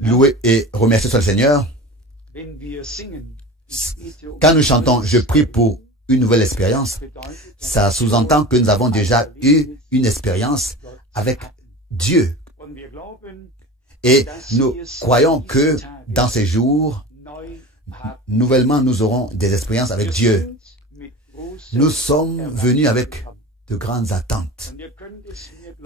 louer et remercier le Seigneur. Quand nous chantons « Je prie pour une nouvelle expérience », ça sous-entend que nous avons déjà eu une expérience avec Dieu. Et nous croyons que dans ces jours, nouvellement, nous aurons des expériences avec Dieu. Nous sommes venus avec de grandes attentes.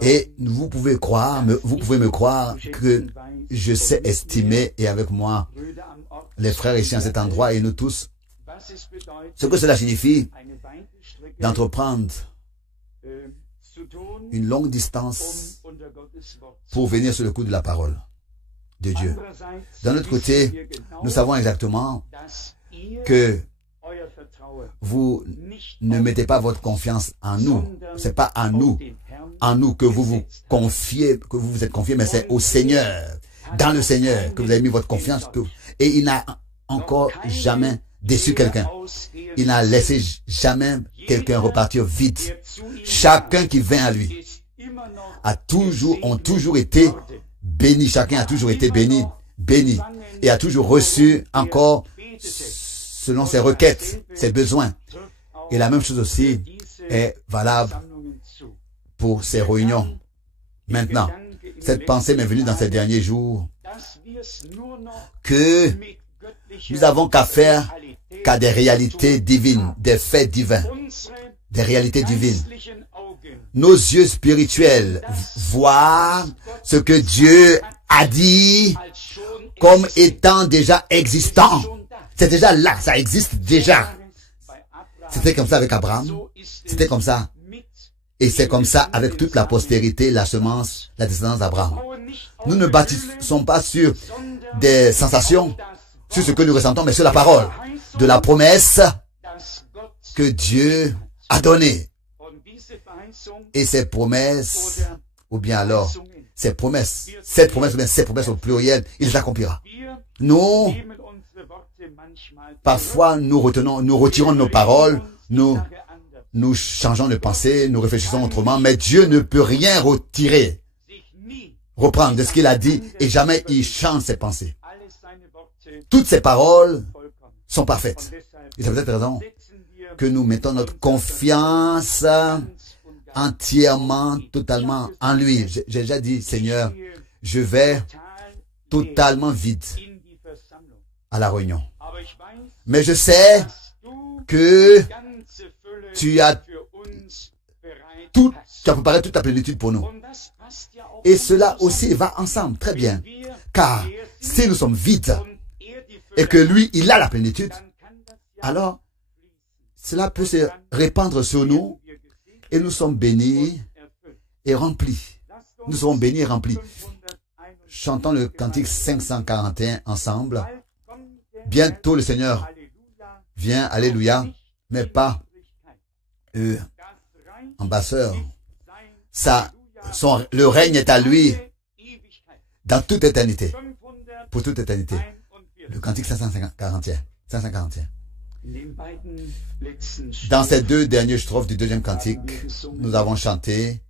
Et vous pouvez me croire que je sais estimer, et avec moi, les frères ici en cet endroit et nous tous, ce que cela signifie d'entreprendre une longue distance pour venir sur le coup de la parole de Dieu. D'un autre côté, nous savons exactement que vous ne mettez pas votre confiance en nous. C'est pas en nous que vous vous confiez, que vous vous êtes confié, mais c'est au Seigneur, dans le Seigneur que vous avez mis votre confiance. Et il n'a encore jamais déçu quelqu'un. Il n'a laissé jamais quelqu'un repartir vide. Chacun qui vient à lui ont toujours été bénis. Chacun a toujours été béni, et a toujours reçu encore selon ses requêtes, ses besoins. Et la même chose aussi est valable pour ces réunions. Maintenant, cette pensée m'est venue dans ces derniers jours que nous n'avons qu'à faire qu'à des réalités divines, des faits divins, des réalités divines. Nos yeux spirituels voient ce que Dieu a dit comme étant déjà existant. C'est déjà là, ça existe déjà. C'était comme ça avec Abraham, c'était comme ça. Et c'est comme ça avec toute la postérité, la semence, la descendance d'Abraham. Nous ne bâtissons pas sur des sensations, sur ce que nous ressentons, mais sur la parole de la promesse que Dieu a donnée. Et ces promesses, ou bien alors, ces promesses au pluriel, il les accomplira. Nous, parfois, nous retirons nos paroles, nous changeons de pensée, nous réfléchissons autrement, mais Dieu ne peut rien reprendre de ce qu'il a dit, et jamais il change ses pensées. Toutes ses paroles sont parfaites. Et c'est pour cette raison que nous mettons notre confiance entièrement, totalement en lui. J'ai déjà dit, Seigneur, je vais totalement vide à la réunion. Mais je sais que tu as préparé toute ta plénitude pour nous. Et cela aussi va ensemble, très bien. Car si nous sommes vides et que lui, il a la plénitude, alors cela peut se répandre sur nous et nous sommes bénis et remplis. Nous serons bénis et remplis. Chantons le cantique 541 ensemble. Bientôt le Seigneur vient, alléluia, mais pas en basseur. Le règne est à lui dans toute éternité. Pour toute éternité. Le cantique 541. Dans ces deux dernières strophes du deuxième cantique, nous avons chanté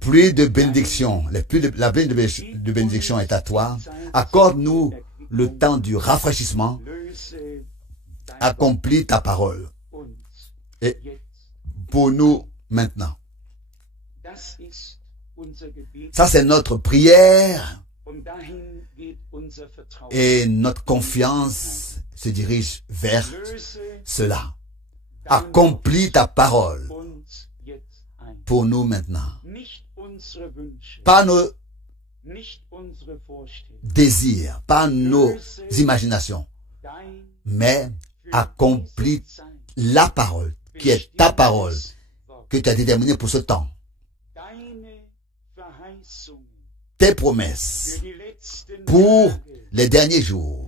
pluie de bénédiction. La pluie de bénédiction est à toi. Accorde-nous le temps du rafraîchissement. Accomplis ta parole. Et pour nous maintenant. Ça, c'est notre prière. Et notre confiance se dirige vers cela. Accomplis ta parole pour nous maintenant. Pas nos désirs, pas nos imaginations, mais accomplis la parole, qui est ta parole, que tu as déterminée pour ce temps. Tes promesses pour les derniers jours,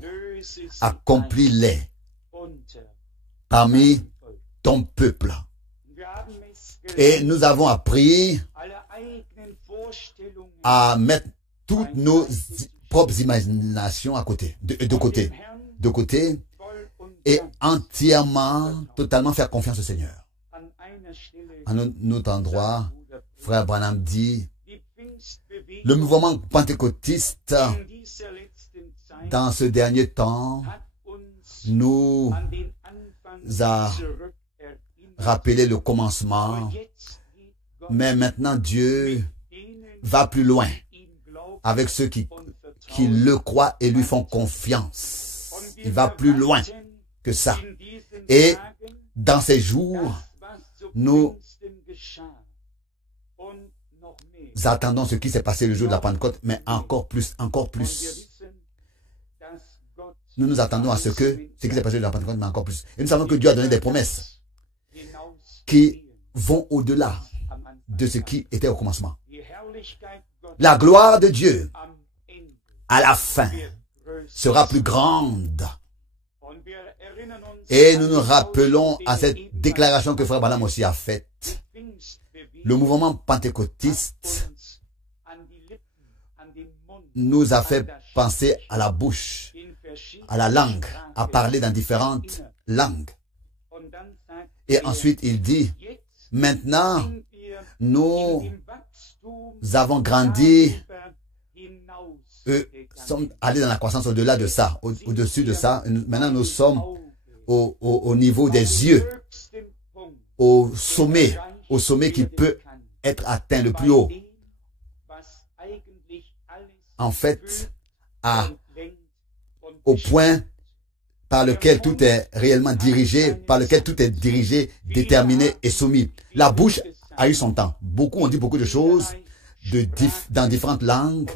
accomplis-les parmi ton peuple. Et nous avons appris à mettre toutes nos propres imaginations à côté, de côté, et entièrement, totalement faire confiance au Seigneur. À notre endroit, frère Branham dit, Le mouvement pentecôtiste, dans ce dernier temps, nous a rappelé le commencement, mais maintenant Dieu va plus loin avec ceux qui le croient et lui font confiance. Il va plus loin que ça. Et dans ces jours, nous attendons ce qui s'est passé le jour de la Pentecôte, mais encore plus, encore plus. Nous attendons à ce qui s'est passé le jour de la Pentecôte, mais encore plus. Et nous savons que Dieu a donné des promesses qui vont au-delà de ce qui était au commencement. La gloire de Dieu, à la fin, sera plus grande. Et nous nous rappelons à cette déclaration que Frère Branham aussi a faite. Le mouvement pentecôtiste nous a fait penser à la bouche, à la langue, à parler dans différentes langues. Et ensuite, il dit, maintenant, nous avons grandi, sommes allés dans la croissance au-delà de ça, au-dessus de ça. Maintenant, nous sommes au niveau des yeux, au sommet qui peut être atteint le plus haut. En fait, au point par lequel tout est réellement dirigé, déterminé et soumis. La bouche a eu son temps. Beaucoup ont dit beaucoup de choses dans différentes langues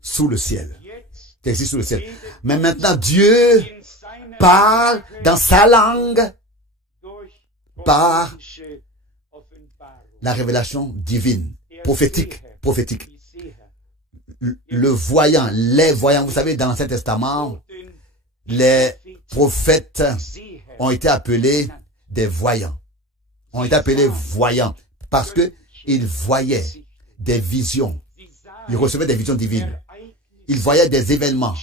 sous le ciel. Sous le ciel. Mais maintenant, Dieu parle dans sa langue par la révélation divine, prophétique. Le voyant, les voyants. Vous savez, dans l'Ancien Testament, les prophètes ont été appelés des voyants. Ont été appelés voyants parce que ils voyaient des visions. Ils recevaient des visions divines. Ils voyaient des événements,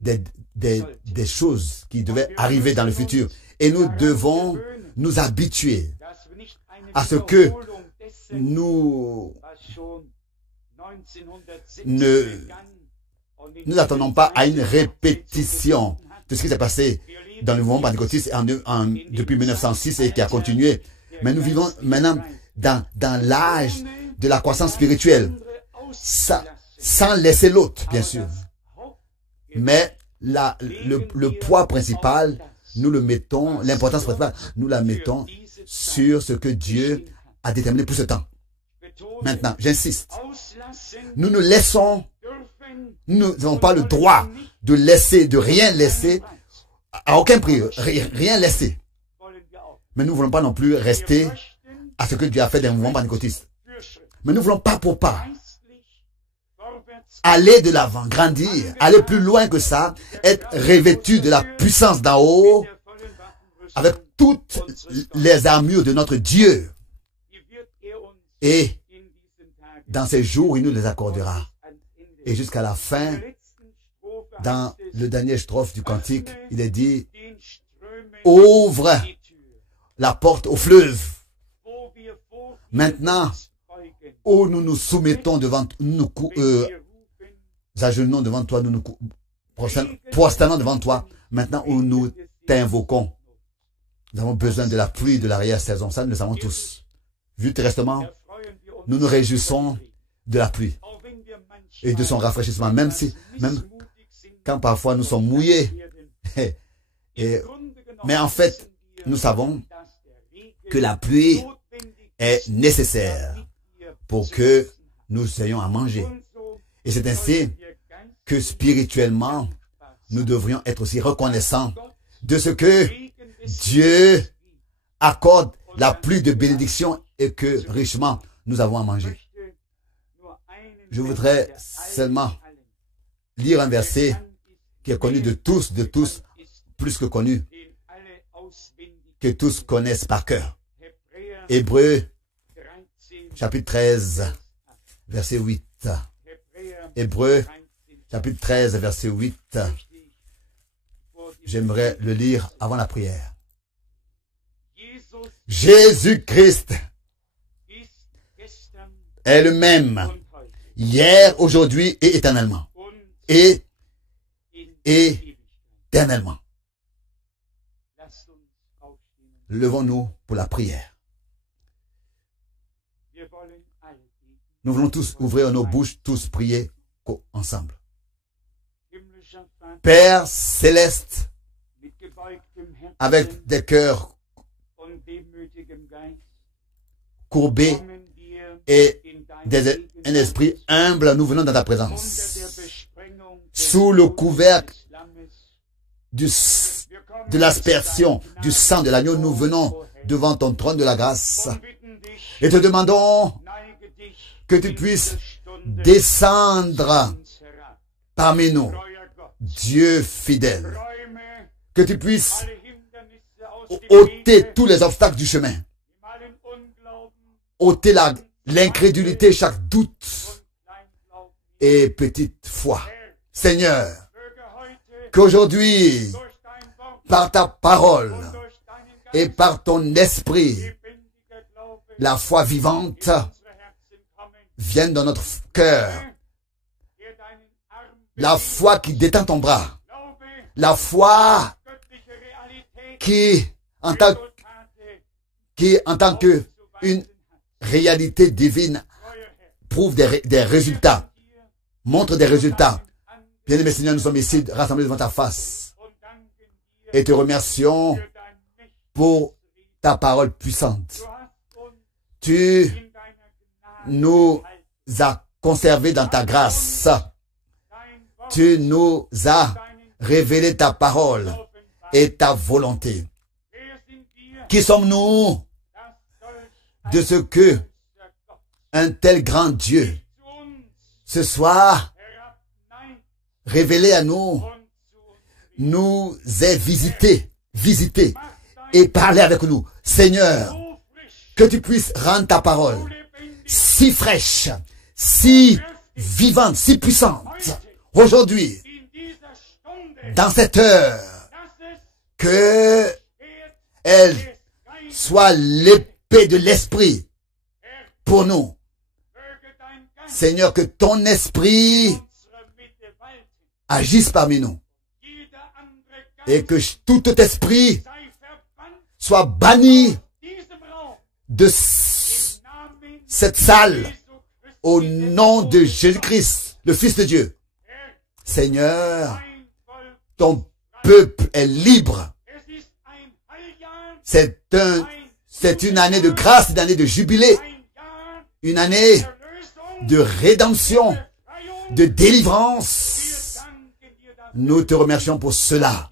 des choses qui devaient arriver dans le futur. Et nous devons nous habituer à ce que nous n'attendons pas à une répétition de ce qui s'est passé dans le mouvement pentecôtiste depuis 1906 et qui a continué. Mais nous vivons maintenant dans l'âge de la croissance spirituelle, sans laisser l'autre, bien sûr. Mais le poids principal, nous le mettons, l'importance principale, nous la mettons sur ce que Dieu a déterminé pour ce temps. Maintenant, j'insiste. Nous n'avons pas le droit de rien laisser, à aucun prix, rien laisser. Mais nous ne voulons pas non plus rester à ce que Dieu a fait d'un mouvement pentecôtiste. Mais nous voulons pas pour pas aller de l'avant, grandir, aller plus loin que ça, être revêtu de la puissance d'en haut, avec toutes les armures de notre Dieu. Et dans ces jours, il nous les accordera. Et jusqu'à la fin, dans le dernier strophe du cantique, il est dit, ouvre la porte au fleuve. Maintenant, où nous nous soumettons devant, nous agenouillons devant toi, nous nous prosternons devant toi, maintenant où nous t'invoquons. Nous avons besoin de la pluie de l'arrière-saison, ça nous le savons tous. Vu terresтрement, nous nous réjouissons de la pluie et de son rafraîchissement, même quand parfois nous sommes mouillés. Mais en fait, nous savons que la pluie est nécessaire pour que nous ayons à manger. Et c'est ainsi que spirituellement, nous devrions être aussi reconnaissants de ce que Dieu accorde la pluie de bénédiction et que richement nous avons à manger. Je voudrais seulement lire un verset qui est connu de tous, plus que connu, que tous connaissent par cœur. Hébreux, chapitre 13, verset 8. Hébreux, chapitre 13, verset 8. J'aimerais le lire avant la prière. Jésus-Christ est le même hier, aujourd'hui et éternellement. Et éternellement. Levons-nous pour la prière. Nous voulons tous ouvrir nos bouches, tous prier ensemble. Père céleste, avec des cœurs courbés et un esprit humble, nous venons dans ta présence. Sous le couvercle de l'aspersion du sang de l'agneau, nous venons devant ton trône de la grâce et te demandons que tu puisses descendre parmi nous, Dieu fidèle, que tu puisses ôter tous les obstacles du chemin, ôter l'incrédulité, chaque doute et petite foi. Seigneur, qu'aujourd'hui, par ta parole et par ton esprit, la foi vivante vienne dans notre cœur. La foi qui détend ton bras. La foi qui, en tant que une réalité divine, prouve des résultats, montre des résultats. Bien-aimé Seigneur, nous sommes ici rassemblés devant ta face et te remercions pour ta parole puissante. Tu nous as conservés dans ta grâce. Tu nous as révélé ta parole et ta volonté. Qui sommes-nous de ce que un tel grand Dieu ce soir révélé à nous, nous ait visité et parlé avec nous. Seigneur, que tu puisses rendre ta parole si fraîche, si vivante, si puissante, aujourd'hui, dans cette heure, que elle soit l'épée de l'esprit pour nous. Seigneur, que ton esprit agisse parmi nous et que tout esprit soit banni de cette salle au nom de Jésus-Christ, le Fils de Dieu. Seigneur, ton peuple est libre. C'est une année de grâce, une année de jubilé, une année de rédemption, de délivrance. Nous te remercions pour cela.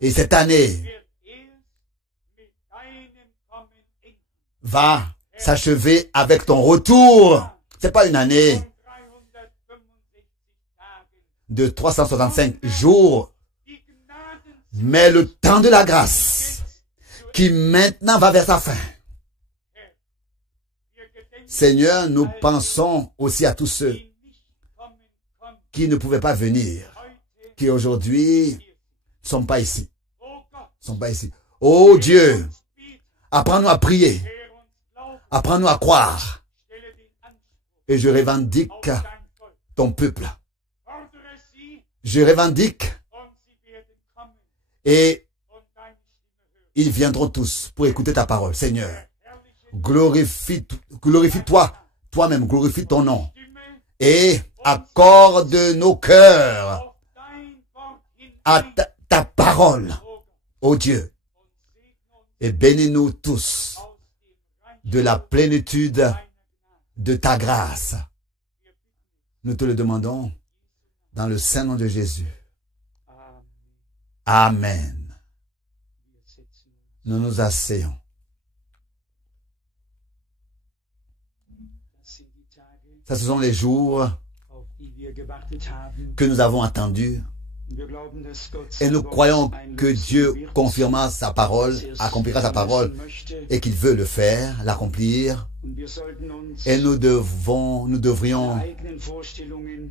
Et cette année va s'achever avec ton retour. C'est pas une année de 365 jours, mais le temps de la grâce qui maintenant va vers sa fin. Seigneur, nous pensons aussi à tous ceux qui ne pouvaient pas venir, qui aujourd'hui sont pas ici. Oh Dieu, apprends-nous à prier, apprends-nous à croire. Et je revendique ton peuple. Je revendique et ils viendront tous pour écouter ta parole. Seigneur, glorifie-toi, toi-même, glorifie ton nom et accorde nos cœurs à ta parole, ô Dieu, et bénis-nous tous de la plénitude de ta grâce. Nous te le demandons dans le saint nom de Jésus. Amen. Nous nous asseyons. Ça, ce sont les jours que nous avons attendus. Et nous croyons que Dieu confirmera sa parole, accomplira sa parole, et qu'il veut le faire, l'accomplir. Et nous devrions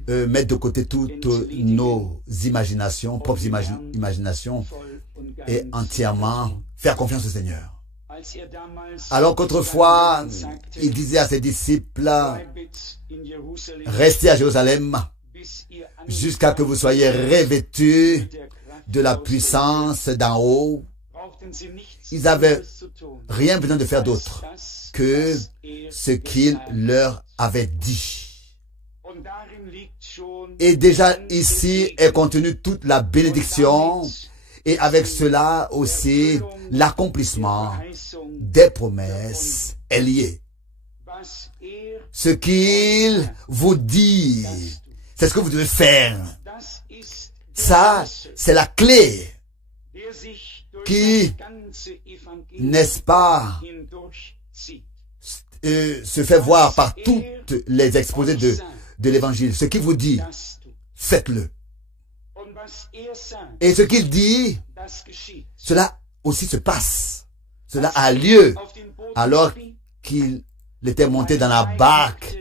mettre de côté toutes nos imaginations, propres imaginations, et entièrement faire confiance au Seigneur. Alors qu'autrefois, il disait à ses disciples, restez à Jérusalem jusqu'à que vous soyez revêtus de la puissance d'en haut. Ils n'avaient rien besoin de faire d'autre que ce qu'il leur avait dit. Et déjà ici est contenue toute la bénédiction et avec cela aussi l'accomplissement des promesses est lié. Ce qu'il vous dit, c'est ce que vous devez faire. Ça, c'est la clé qui, n'est-ce pas, se fait voir par toutes les exposés de l'évangile. Ce qu'il vous dit, faites-le. Et ce qu'il dit, cela aussi se passe. Cela a lieu alors qu'il était monté dans la barque,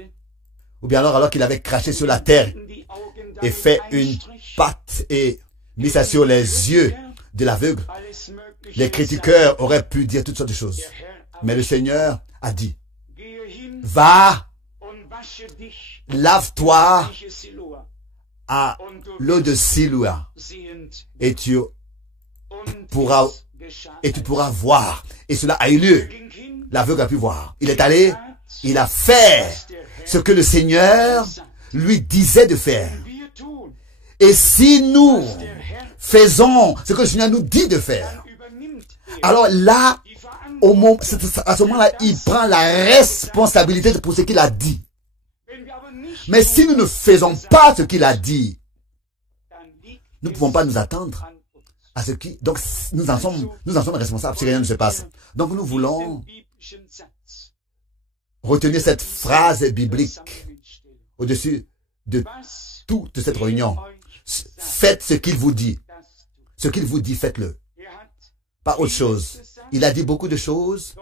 ou bien alors qu'il avait craché sur la terre et fait une patte et mis ça sur les yeux de l'aveugle. Les critiqueurs auraient pu dire toutes sortes de choses. Mais le Seigneur a dit, va, lave-toi à l'eau de Siloa et tu pourras voir. Et cela a eu lieu. L'aveugle a pu voir. Il est allé, il a fait ce que le Seigneur lui disait de faire. Et si nous faisons ce que le Seigneur nous dit de faire, alors là, à ce moment-là, il prend la responsabilité pour ce qu'il a dit. Mais si nous ne faisons pas ce qu'il a dit, nous ne pouvons pas nous attendre à ce qui... Donc, nous en sommes responsables si rien ne se passe. Donc, nous voulons retenir cette phrase biblique au-dessus de toute cette réunion. Faites ce qu'il vous dit. Ce qu'il vous dit, faites-le. Pas autre chose. Il a dit beaucoup de choses,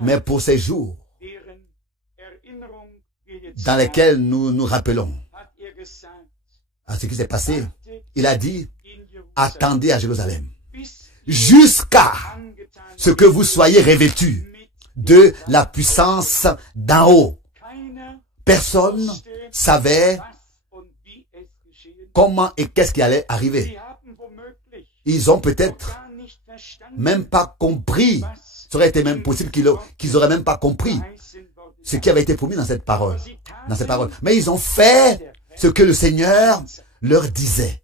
mais pour ces jours dans lesquels nous nous rappelons à ce qui s'est passé, il a dit, attendez à Jérusalem jusqu'à ce que vous soyez revêtus de la puissance d'en haut. Personne savait comment et qu'est-ce qui allait arriver. Ils ont peut-être même pas compris. Ça aurait été même possible qu'ils auraient même pas compris ce qui avait été promis dans cette parole. Mais ils ont fait ce que le Seigneur leur disait.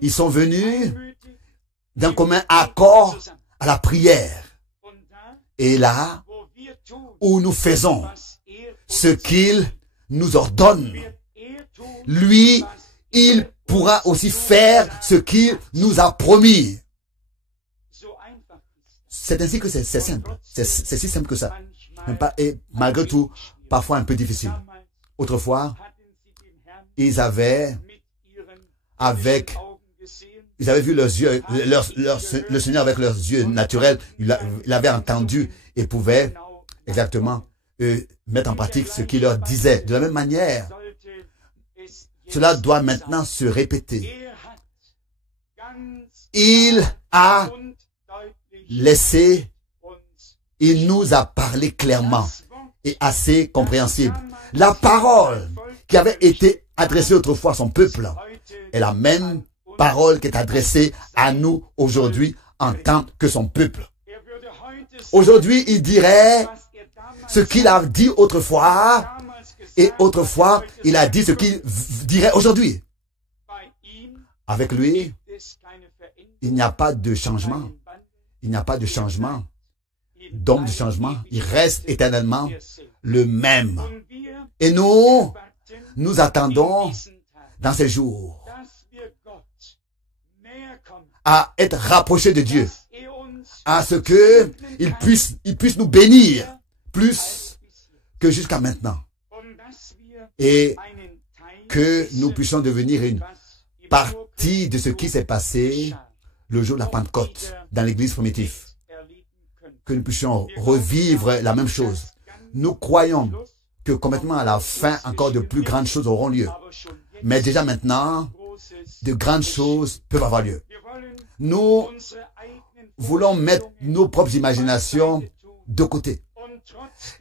Ils sont venus d'un commun accord à la prière. Et là, où nous faisons ce qu'il nous ordonne, lui, il pourra aussi faire ce qu'il nous a promis. C'est ainsi que c'est simple. C'est si simple que ça. Et malgré tout, parfois un peu difficile. Autrefois, ils avaient vu leurs yeux, le Seigneur avec leurs yeux naturels. Il avait entendu et pouvait exactement mettre en pratique ce qu'il leur disait. De la même manière, cela doit maintenant se répéter. Il a laissé, il nous a parlé clairement et assez compréhensible. La parole qui avait été adressée autrefois à son peuple est la même parole qui est adressée à nous aujourd'hui en tant que son peuple. Aujourd'hui, il dirait ce qu'il a dit autrefois et autrefois, il a dit ce qu'il dirait aujourd'hui. Avec lui, il n'y a pas de changement. Il n'y a pas de changement. Donc, du changement, il reste éternellement le même. Et nous attendons dans ces jours à être rapprochés de Dieu, à ce que il puisse nous bénir plus que jusqu'à maintenant, et que nous puissions devenir une partie de ce qui s'est passé le jour de la Pentecôte dans l'église primitive, que nous puissions revivre la même chose. Nous croyons que complètement à la fin, encore de plus grandes choses auront lieu. Mais déjà maintenant, de grandes choses peuvent avoir lieu. Nous voulons mettre nos propres imaginations de côté.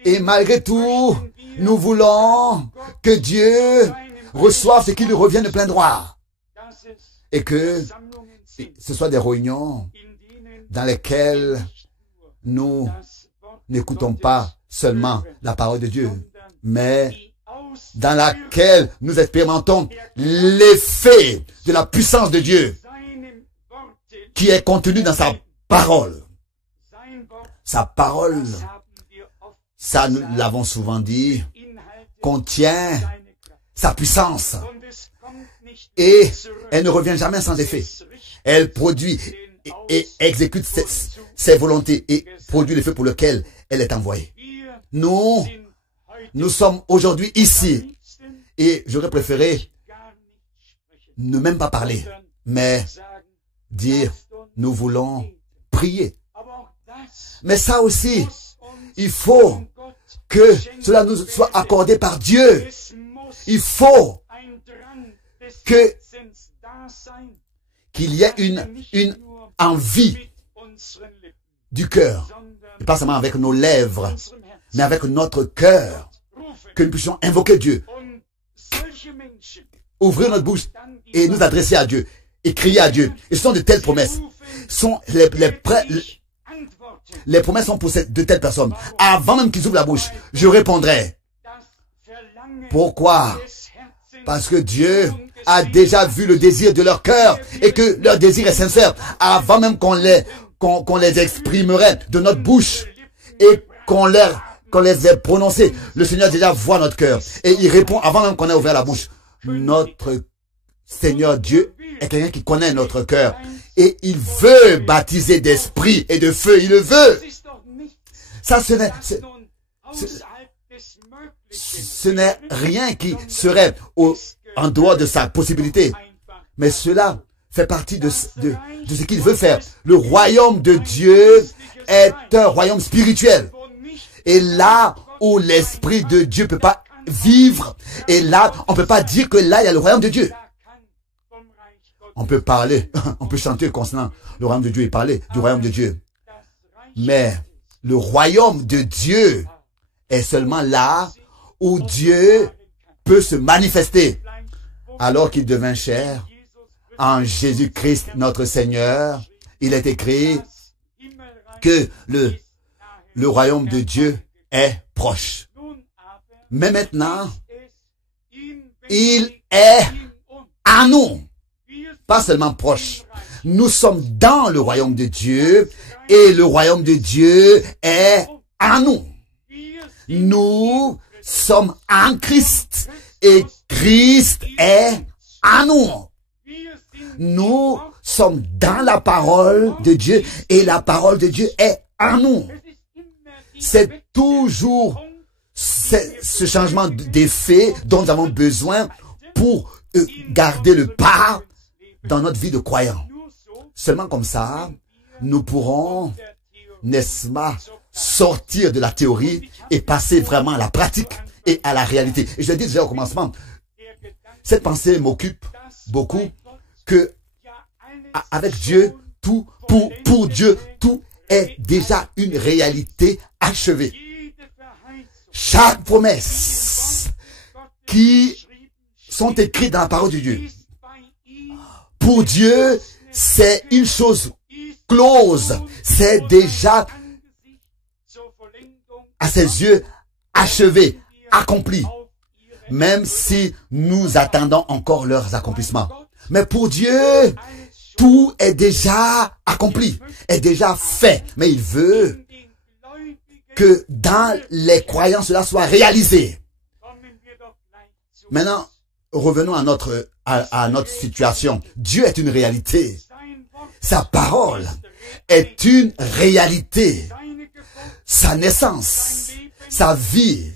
Et malgré tout, nous voulons que Dieu reçoive ce qui lui revient de plein droit. Et que ce soit des réunions dans lesquelles nous n'écoutons pas seulement la parole de Dieu, mais dans laquelle nous expérimentons l'effet de la puissance de Dieu qui est contenu dans sa parole. Sa parole, ça nous l'avons souvent dit, contient sa puissance et elle ne revient jamais sans effet. Elle produit et exécute ses volontés et produit l'effet pour lequel elle est envoyée. Nous sommes aujourd'hui ici et j'aurais préféré ne même pas parler, mais dire nous voulons prier. Mais ça aussi, il faut que cela nous soit accordé par Dieu. Il faut qu'il y ait une envie du cœur. Et pas seulement avec nos lèvres, mais avec notre cœur. Que nous puissions invoquer Dieu. Ouvrir notre bouche et nous adresser à Dieu. Et crier à Dieu. Et ce sont de telles promesses. Les promesses sont pour de telles personnes. Avant même qu'ils ouvrent la bouche, je répondrai. Pourquoi? Parce que Dieu a déjà vu le désir de leur cœur et que leur désir est sincère. Avant même qu'on les exprimerait de notre bouche et qu'on les ait prononcés, le Seigneur déjà voit notre cœur et il répond avant même qu'on ait ouvert la bouche. Notre Seigneur Dieu est quelqu'un qui connaît notre cœur et il veut baptiser d'esprit et de feu. Il le veut. Ça, ce n'est rien qui serait en dehors de sa possibilité. Mais cela fait partie de ce qu'il veut faire. Le royaume de Dieu est un royaume spirituel. Et là où l'Esprit de Dieu ne peut pas vivre, et là, on ne peut pas dire que là, il y a le royaume de Dieu. On peut parler, on peut chanter concernant le royaume de Dieu et parler du royaume de Dieu. Mais le royaume de Dieu est seulement là où Dieu peut se manifester. Alors qu'il devint chair en Jésus-Christ notre Seigneur, il est écrit que le royaume de Dieu est proche. Mais maintenant, il est à nous. Pas seulement proche. Nous sommes dans le royaume de Dieu et le royaume de Dieu est à nous. Nous sommes en Christ et Christ est à nous. Nous sommes dans la parole de Dieu et la parole de Dieu est à nous. C'est toujours ce changement d'effet dont nous avons besoin pour garder le pas dans notre vie de croyant. Seulement comme ça, nous pourrons, n'est-ce pas, sortir de la théorie et passer vraiment à la pratique et à la réalité. Et je l'ai dit déjà au commencement, cette pensée m'occupe beaucoup que avec Dieu, tout, pour Dieu, tout est déjà une réalité achevée. Chaque promesse qui sont écrites dans la parole de Dieu, pour Dieu, c'est une chose close. C'est déjà à ses yeux achevé, accompli. Même si nous attendons encore leurs accomplissements. Mais pour Dieu, tout est déjà accompli, est déjà fait. Mais il veut que dans les croyants, cela soit réalisé. Maintenant, revenons à notre situation. Dieu est une réalité. Sa parole est une réalité. Sa naissance, sa vie,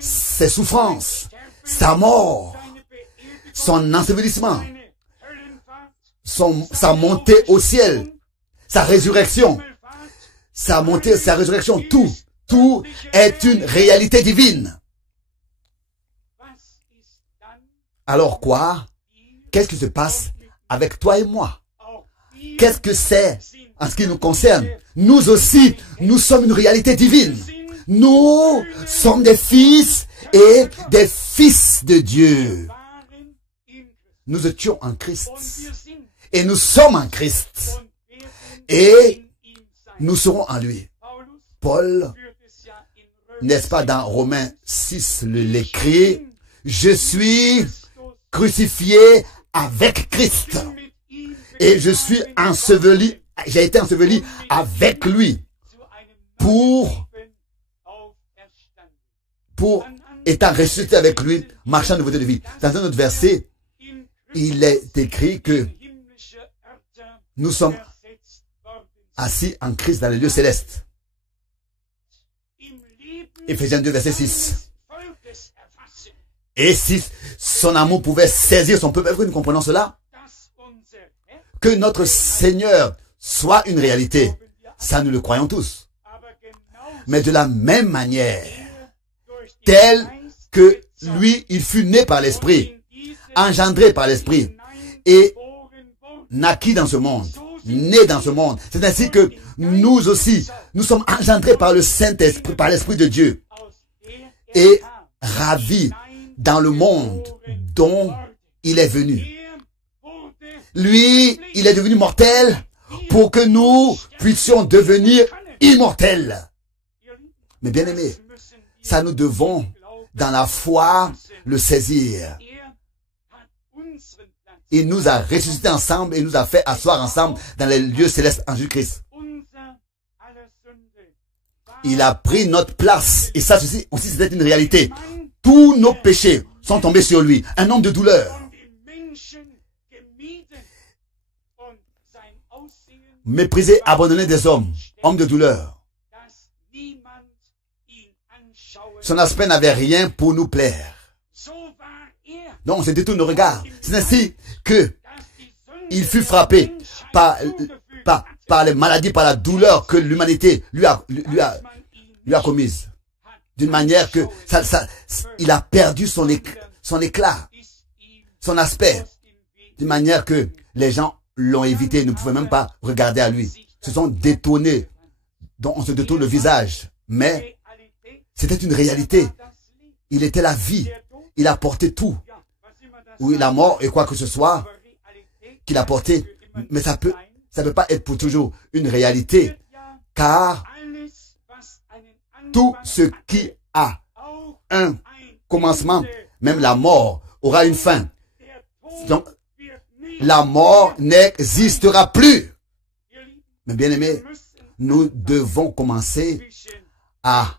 ses souffrances, sa mort, son ensevelissement, sa montée au ciel, sa résurrection, sa montée, sa résurrection, tout est une réalité divine. Alors quoi? Qu'est-ce qui se passe avec toi et moi? Qu'est-ce que c'est en ce qui nous concerne, nous aussi, nous sommes une réalité divine. Nous sommes des fils et des fils de Dieu. Nous étions en Christ. Et nous sommes en Christ. Et nous serons en lui. Paul, n'est-ce pas, dans Romains 6, l'écrit, je suis crucifié avec Christ. Et je suis enseveli, j'ai été enseveli avec lui pour étant ressuscité avec lui, marchant de nouveauté de vie. Dans un autre verset, il est écrit que nous sommes assis en Christ dans les lieux célestes. Éphésiens 2, verset 6. Et si son amour pouvait saisir son peuple, est-ce que nous comprenons cela? Que notre Seigneur soit une réalité. Ça, nous le croyons tous. Mais de la même manière, tel que lui, il fut né par l'Esprit, engendré par l'Esprit, et naquit dans ce monde, né dans ce monde. C'est ainsi que nous aussi, nous sommes engendrés par le Saint-Esprit, par l'Esprit de Dieu, et ravis dans le monde dont il est venu. Lui, il est devenu mortel pour que nous puissions devenir immortels. Mais bien aimés, ça nous devons, dans la foi, le saisir. Il nous a ressuscités ensemble et nous a fait asseoir ensemble dans les lieux célestes en Jésus-Christ. Il a pris notre place. Et ça aussi c'était une réalité. Tous nos péchés sont tombés sur lui. Un homme de douleur. Méprisé, abandonné des hommes. Homme de douleur. Son aspect n'avait rien pour nous plaire. Donc on se détourne le regard. C'est ainsi que il fut frappé par les maladies, par la douleur que l'humanité lui a commise. D'une manière que il a perdu son éclat, son aspect. D'une manière que les gens l'ont évité, ne pouvaient même pas regarder à lui. Se sont détournés. Donc on se détourne le visage. Mais c'était une réalité. Il était la vie. Il a porté tout. Oui, la mort et quoi que ce soit qu'il a porté. Mais ça peut pas être pour toujours une réalité. Car tout ce qui a un commencement, même la mort, aura une fin. Donc, la mort n'existera plus. Mais bien aimé, nous devons commencer à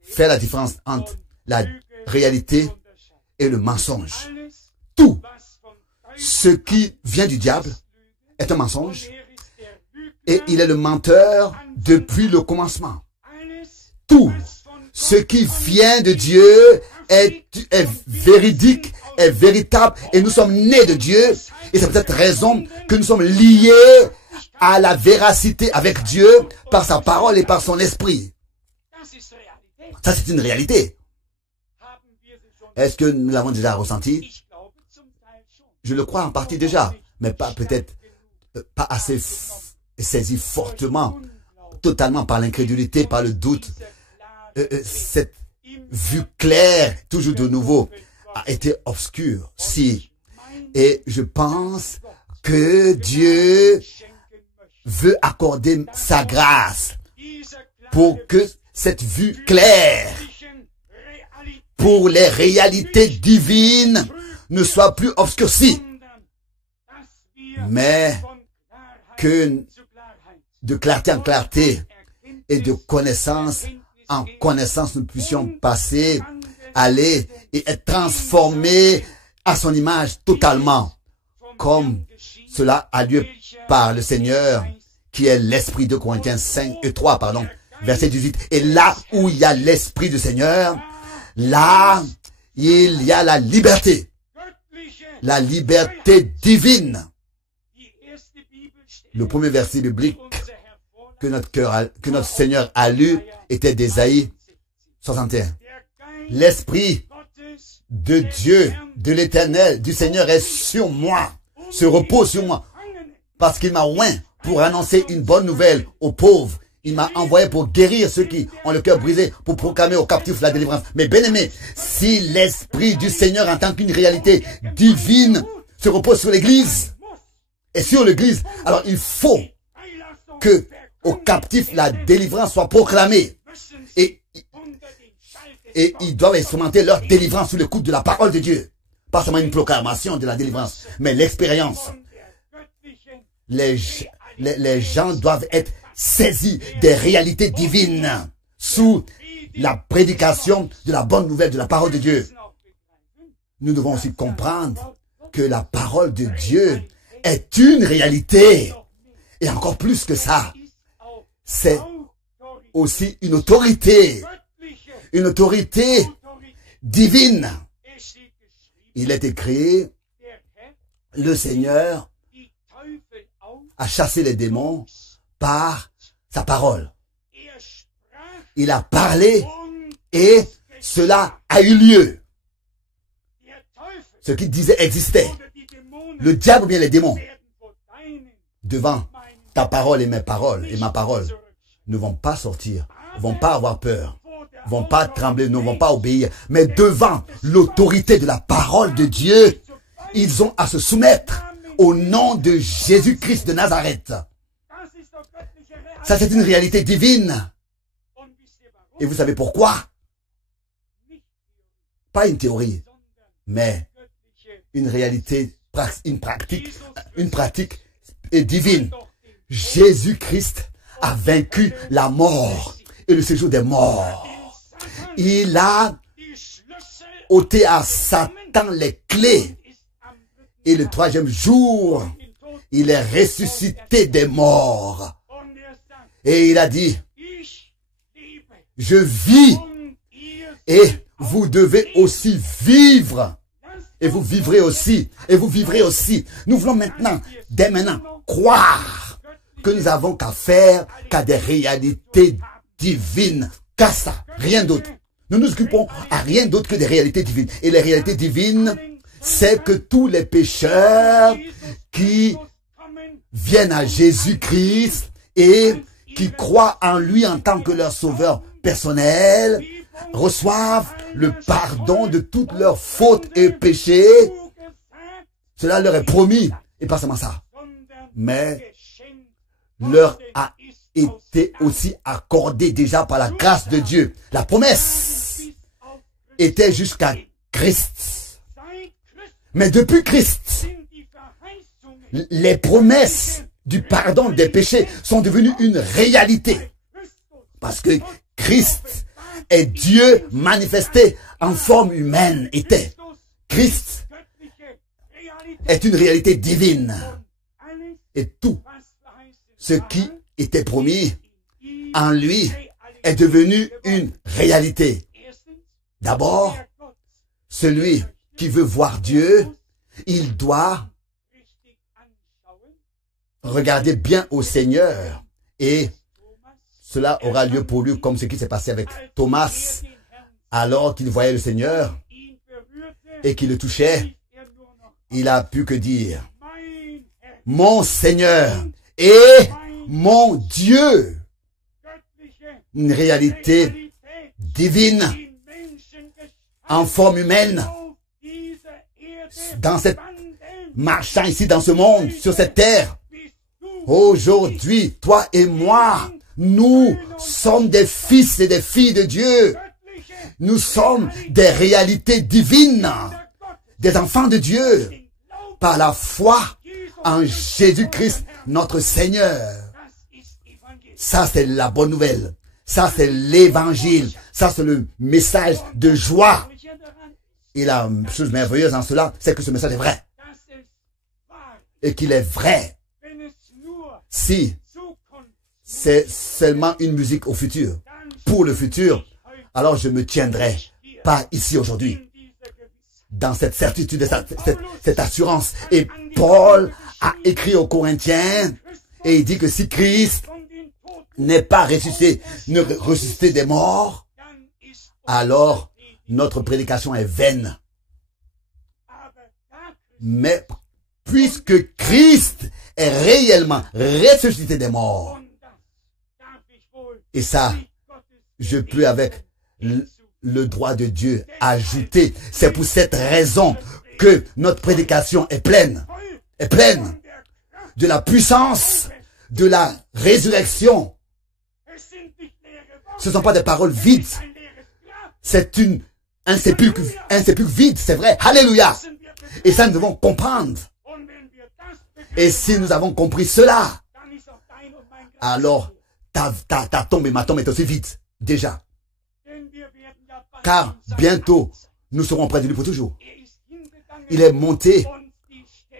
faire la différence entre la réalité et le mensonge. Tout ce qui vient du diable est un mensonge et il est le menteur depuis le commencement. Tout ce qui vient de Dieu est véridique, est véritable et nous sommes nés de Dieu et c'est pour cette raison que nous sommes liés à la véracité avec Dieu par sa parole et par son esprit. Ça, c'est une réalité. Est-ce que nous l'avons déjà ressenti? Je le crois en partie déjà, mais pas peut-être pas assez saisi fortement, totalement par l'incrédulité, par le doute. Cette vue claire, toujours de nouveau, a été obscure. Si. Et je pense que Dieu veut accorder sa grâce pour que cette vue claire pour les réalités divines ne soit plus obscurcie, mais que de clarté en clarté et de connaissance en connaissance nous puissions passer, aller et être transformés à son image totalement, comme cela a lieu par le Seigneur, qui est l'Esprit de Corinthiens 5 et 3, pardon, verset 18. Et là où il y a l'Esprit du Seigneur, là, il y a la liberté divine. Le premier verset biblique que notre Seigneur a lu était d'Ésaïe 61. L'Esprit de Dieu, de l'Éternel, du Seigneur est sur moi, se repose sur moi, parce qu'il m'a oint pour annoncer une bonne nouvelle aux pauvres. Il m'a envoyé pour guérir ceux qui ont le cœur brisé, pour proclamer aux captifs la délivrance. Mais bien aimé, si l'Esprit du Seigneur en tant qu'une réalité divine se repose sur l'Église et sur l'Église, alors il faut que aux captifs la délivrance soit proclamée. Et ils doivent expérimenter leur délivrance sous le coup de la parole de Dieu. Pas seulement une proclamation de la délivrance, mais l'expérience. Les gens doivent être saisis des réalités divines sous la prédication de la bonne nouvelle de la parole de Dieu. Nous devons aussi comprendre que la parole de Dieu est une réalité. Et encore plus que ça, c'est aussi une autorité divine. Il est écrit, le Seigneur a chassé les démons par sa parole. Il a parlé et cela a eu lieu. Ce qu'il disait existait. Le diable ou bien les démons, devant ta parole et mes paroles et ma parole, ne vont pas sortir, ne vont pas avoir peur, ne vont pas trembler, ne vont pas obéir. Mais devant l'autorité de la parole de Dieu, ils ont à se soumettre au nom de Jésus-Christ de Nazareth. Ça, c'est une réalité divine. Et vous savez pourquoi? Pas une théorie, mais une réalité, une pratique divine. Jésus-Christ a vaincu la mort et le séjour des morts. Il a ôté à Satan les clés. Et le troisième jour, il est ressuscité des morts. Et il a dit, je vis et vous devez aussi vivre. Et vous vivrez aussi. Et vous vivrez aussi. Nous voulons maintenant, dès maintenant, croire que nous avons qu'à faire qu'à des réalités divines. Qu'à ça, rien d'autre. Nous nous occupons à rien d'autre que des réalités divines. Et les réalités divines, c'est que tous les pécheurs qui viennent à Jésus-Christ et qui croient en lui en tant que leur sauveur personnel, reçoivent le pardon de toutes leurs fautes et péchés. Cela leur est promis. Et pas seulement ça. Mais leur a été aussi accordé déjà par la grâce de Dieu. La promesse était jusqu'à Christ. Mais depuis Christ, les promesses du pardon des péchés sont devenues une réalité. Parce que Christ est Dieu manifesté en forme humaine. Christ est une réalité divine. Et tout ce qui était promis en lui est devenu une réalité. D'abord, celui qui veut voir Dieu, il doit regarder bien au Seigneur. Et cela aura lieu pour lui comme ce qui s'est passé avec Thomas. Alors qu'il voyait le Seigneur et qu'il le touchait, il a pu que dire, mon Seigneur et mon Dieu. Une réalité divine en forme humaine dans cette marchant ici dans ce monde, sur cette terre. Aujourd'hui, toi et moi, nous sommes des fils et des filles de Dieu. Nous sommes des réalités divines, des enfants de Dieu, par la foi en Jésus-Christ, notre Seigneur. Ça, c'est la bonne nouvelle. Ça, c'est l'évangile. Ça, c'est le message de joie. Et la chose merveilleuse en cela, c'est que ce message est vrai. Et qu'il est vrai. Si c'est seulement une musique au futur, pour le futur, alors je me tiendrai pas ici aujourd'hui. Dans cette certitude, cette assurance. Et Paul a écrit aux Corinthiens et il dit que si Christ n'est pas ressuscité des morts, alors notre prédication est vaine. Mais puisque Christ est réellement ressuscité des morts. Et ça, je peux avec le droit de Dieu ajouter. C'est pour cette raison que notre prédication est pleine de la puissance de la résurrection. Ce ne sont pas des paroles vides. C'est un sépulcre vide, c'est vrai. Alléluia. Et ça, nous devons comprendre. Et si nous avons compris cela, alors ta tombe et ma tombe est aussi vide, déjà. Car bientôt, nous serons près de lui pour toujours. Il est monté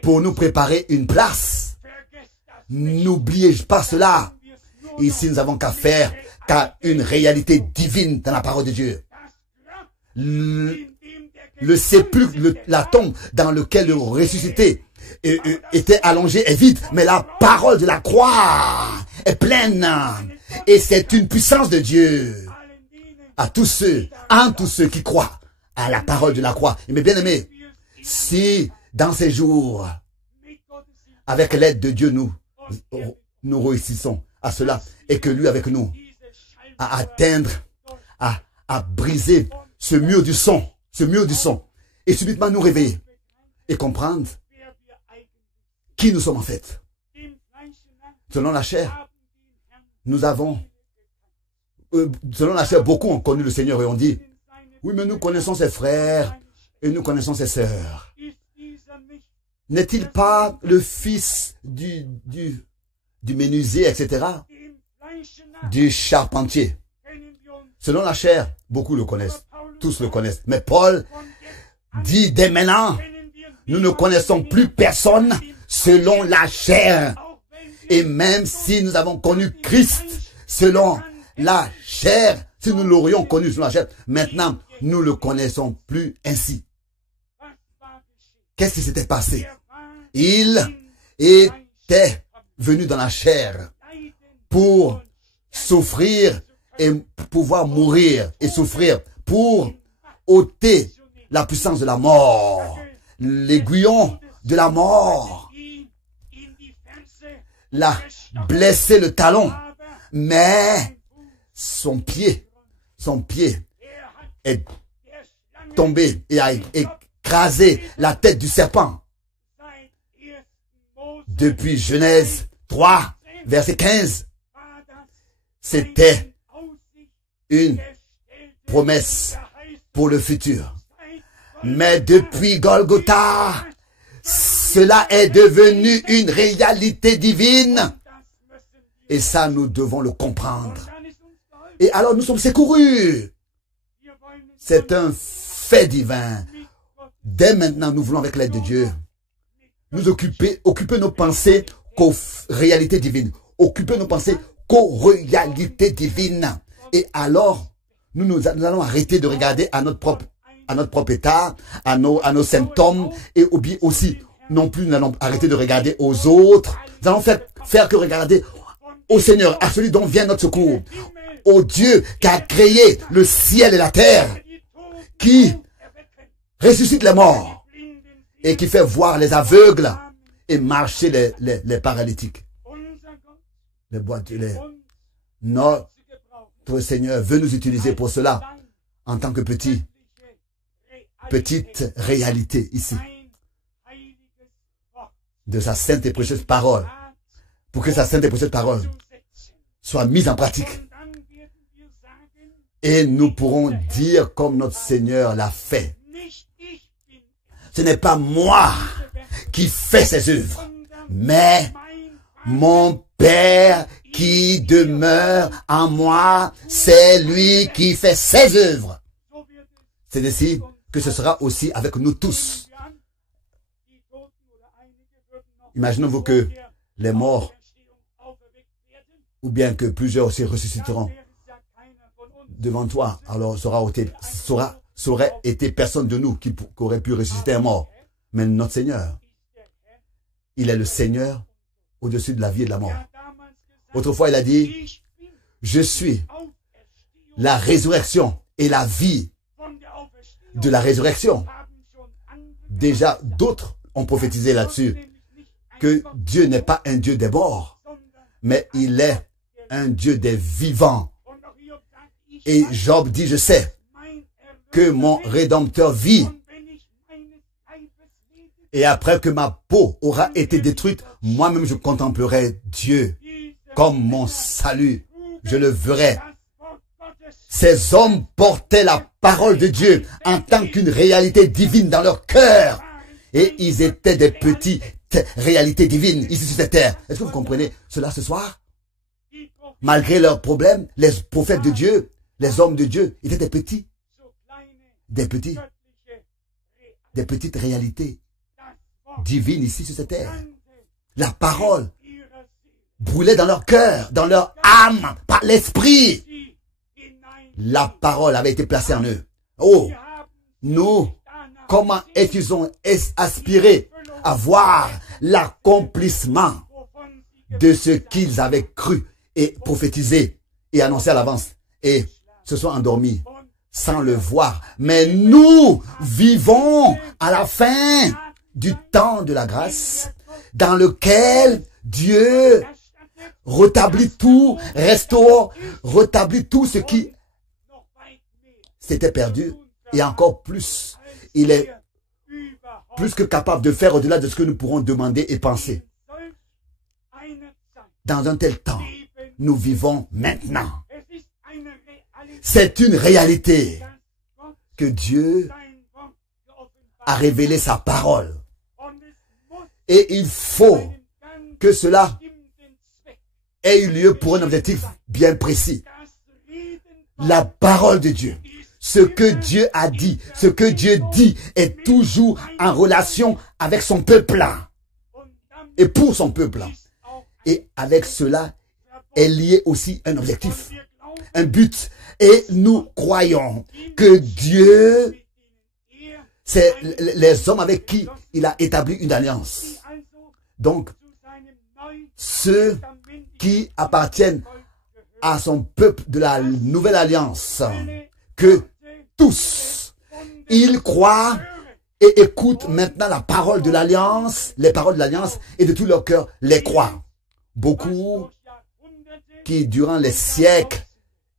pour nous préparer une place. N'oubliez pas cela. Ici, nous n'avons qu'à faire qu'à une réalité divine dans la parole de Dieu. Le sépulcre, la tombe dans lequel le ressuscité était allongé est vide, mais la parole de la croix est pleine. Et c'est une puissance de Dieu à tous ceux qui croient à la parole de la croix. Et mes bien-aimés, si dans ces jours, avec l'aide de Dieu, nous réussissons à cela, et que lui avec nous, à atteindre, à briser ce mur du son, et subitement nous réveiller et comprendre qui nous sommes en fait. Selon la chair, selon la chair, beaucoup ont connu le Seigneur et ont dit, oui, mais nous connaissons ses frères et nous connaissons ses sœurs. N'est-il pas le fils du menuisier, etc., du charpentier? Selon la chair, beaucoup le connaissent, tous le connaissent. Mais Paul dit dès maintenant, nous ne connaissons plus personne selon la chair. Et même si nous avons connu Christ selon la chair, si nous l'aurions connu selon la chair, maintenant nous ne le connaissons plus ainsi. Qu'est-ce qui s'était passé? Il était venu dans la chair pour souffrir et pouvoir mourir et souffrir, pour ôter la puissance de la mort, l'aiguillon de la mort, l'a blessé le talon, mais son pied est tombé et a écrasé la tête du serpent. Depuis Genèse 3, verset 15, c'était une promesse pour le futur. Mais depuis Golgotha, cela est devenu une réalité divine. Et ça, nous devons le comprendre. Et alors, nous sommes secourus. C'est un fait divin. Dès maintenant, nous voulons, avec l'aide de Dieu, nous occuper nos pensées qu'aux réalités divines. Occuper nos pensées qu'aux réalités divines. Et alors, nous allons arrêter de regarder à notre propre état, à nos symptômes, et aussi, non plus, nous allons arrêter de regarder aux autres. Nous allons faire que regarder au Seigneur, à celui dont vient notre secours, au Dieu qui a créé le ciel et la terre, qui ressuscite les morts et qui fait voir les aveugles et marcher les paralytiques. Notre Seigneur veut nous utiliser pour cela en tant que petite réalité ici de sa sainte et précieuse parole, pour que sa sainte et précieuse parole soit mise en pratique. Et nous pourrons dire comme notre Seigneur l'a fait. Ce n'est pas moi qui fais ces œuvres, mais mon Père qui demeure en moi, c'est lui qui fait ses œuvres. C'est ainsi que ce sera aussi avec nous tous. Imaginez-vous que les morts, ou bien que plusieurs aussi ressusciteront devant toi, alors ça aurait été personne de nous qui aurait pu ressusciter un mort. Mais notre Seigneur, il est le Seigneur au-dessus de la vie et de la mort. Autrefois, il a dit, je suis la résurrection et la vie de la résurrection. Déjà, d'autres ont prophétisé là-dessus, que Dieu n'est pas un Dieu des morts, mais il est un Dieu des vivants. Et Job dit, je sais que mon Rédempteur vit. Et après que ma peau aura été détruite, moi-même je contemplerai Dieu comme mon salut. Je le verrai. Ces hommes portaient la parole de Dieu en tant qu'une réalité divine dans leur cœur. Et ils étaient des petites réalités divines ici sur cette terre. Est-ce que vous comprenez cela ce soir? Malgré leurs problèmes, les prophètes de Dieu, les hommes de Dieu, étaient des petites réalités divines ici sur cette terre. La parole brûlait dans leur cœur, dans leur âme, par l'esprit. La parole avait été placée en eux. Oh, nous, comment est-ce qu'ils ont aspiré à voir l'accomplissement de ce qu'ils avaient cru et prophétisé et annoncé à l'avance, et se sont endormis sans le voir. Mais nous vivons à la fin du temps de la grâce, dans lequel Dieu rétablit tout, restaure, rétablit tout ce qui s'était perdu, et encore plus. Il est plus que capable de faire au-delà de ce que nous pourrons demander et penser. Dans un tel temps, nous vivons maintenant. C'est une réalité que Dieu a révélé sa parole. Et il faut que cela ait eu lieu pour un objectif bien précis. La parole de Dieu. Ce que Dieu a dit, ce que Dieu dit est toujours en relation avec son peuple et pour son peuple. Et avec cela est lié aussi un objectif, un but. Et nous croyons que Dieu, c'est les hommes avec qui il a établi une alliance. Donc, ceux qui appartiennent à son peuple de la nouvelle alliance, que tous, ils croient et écoutent maintenant la parole de l'alliance, les paroles de l'alliance, et de tout leur cœur les croient. Beaucoup qui, durant les siècles,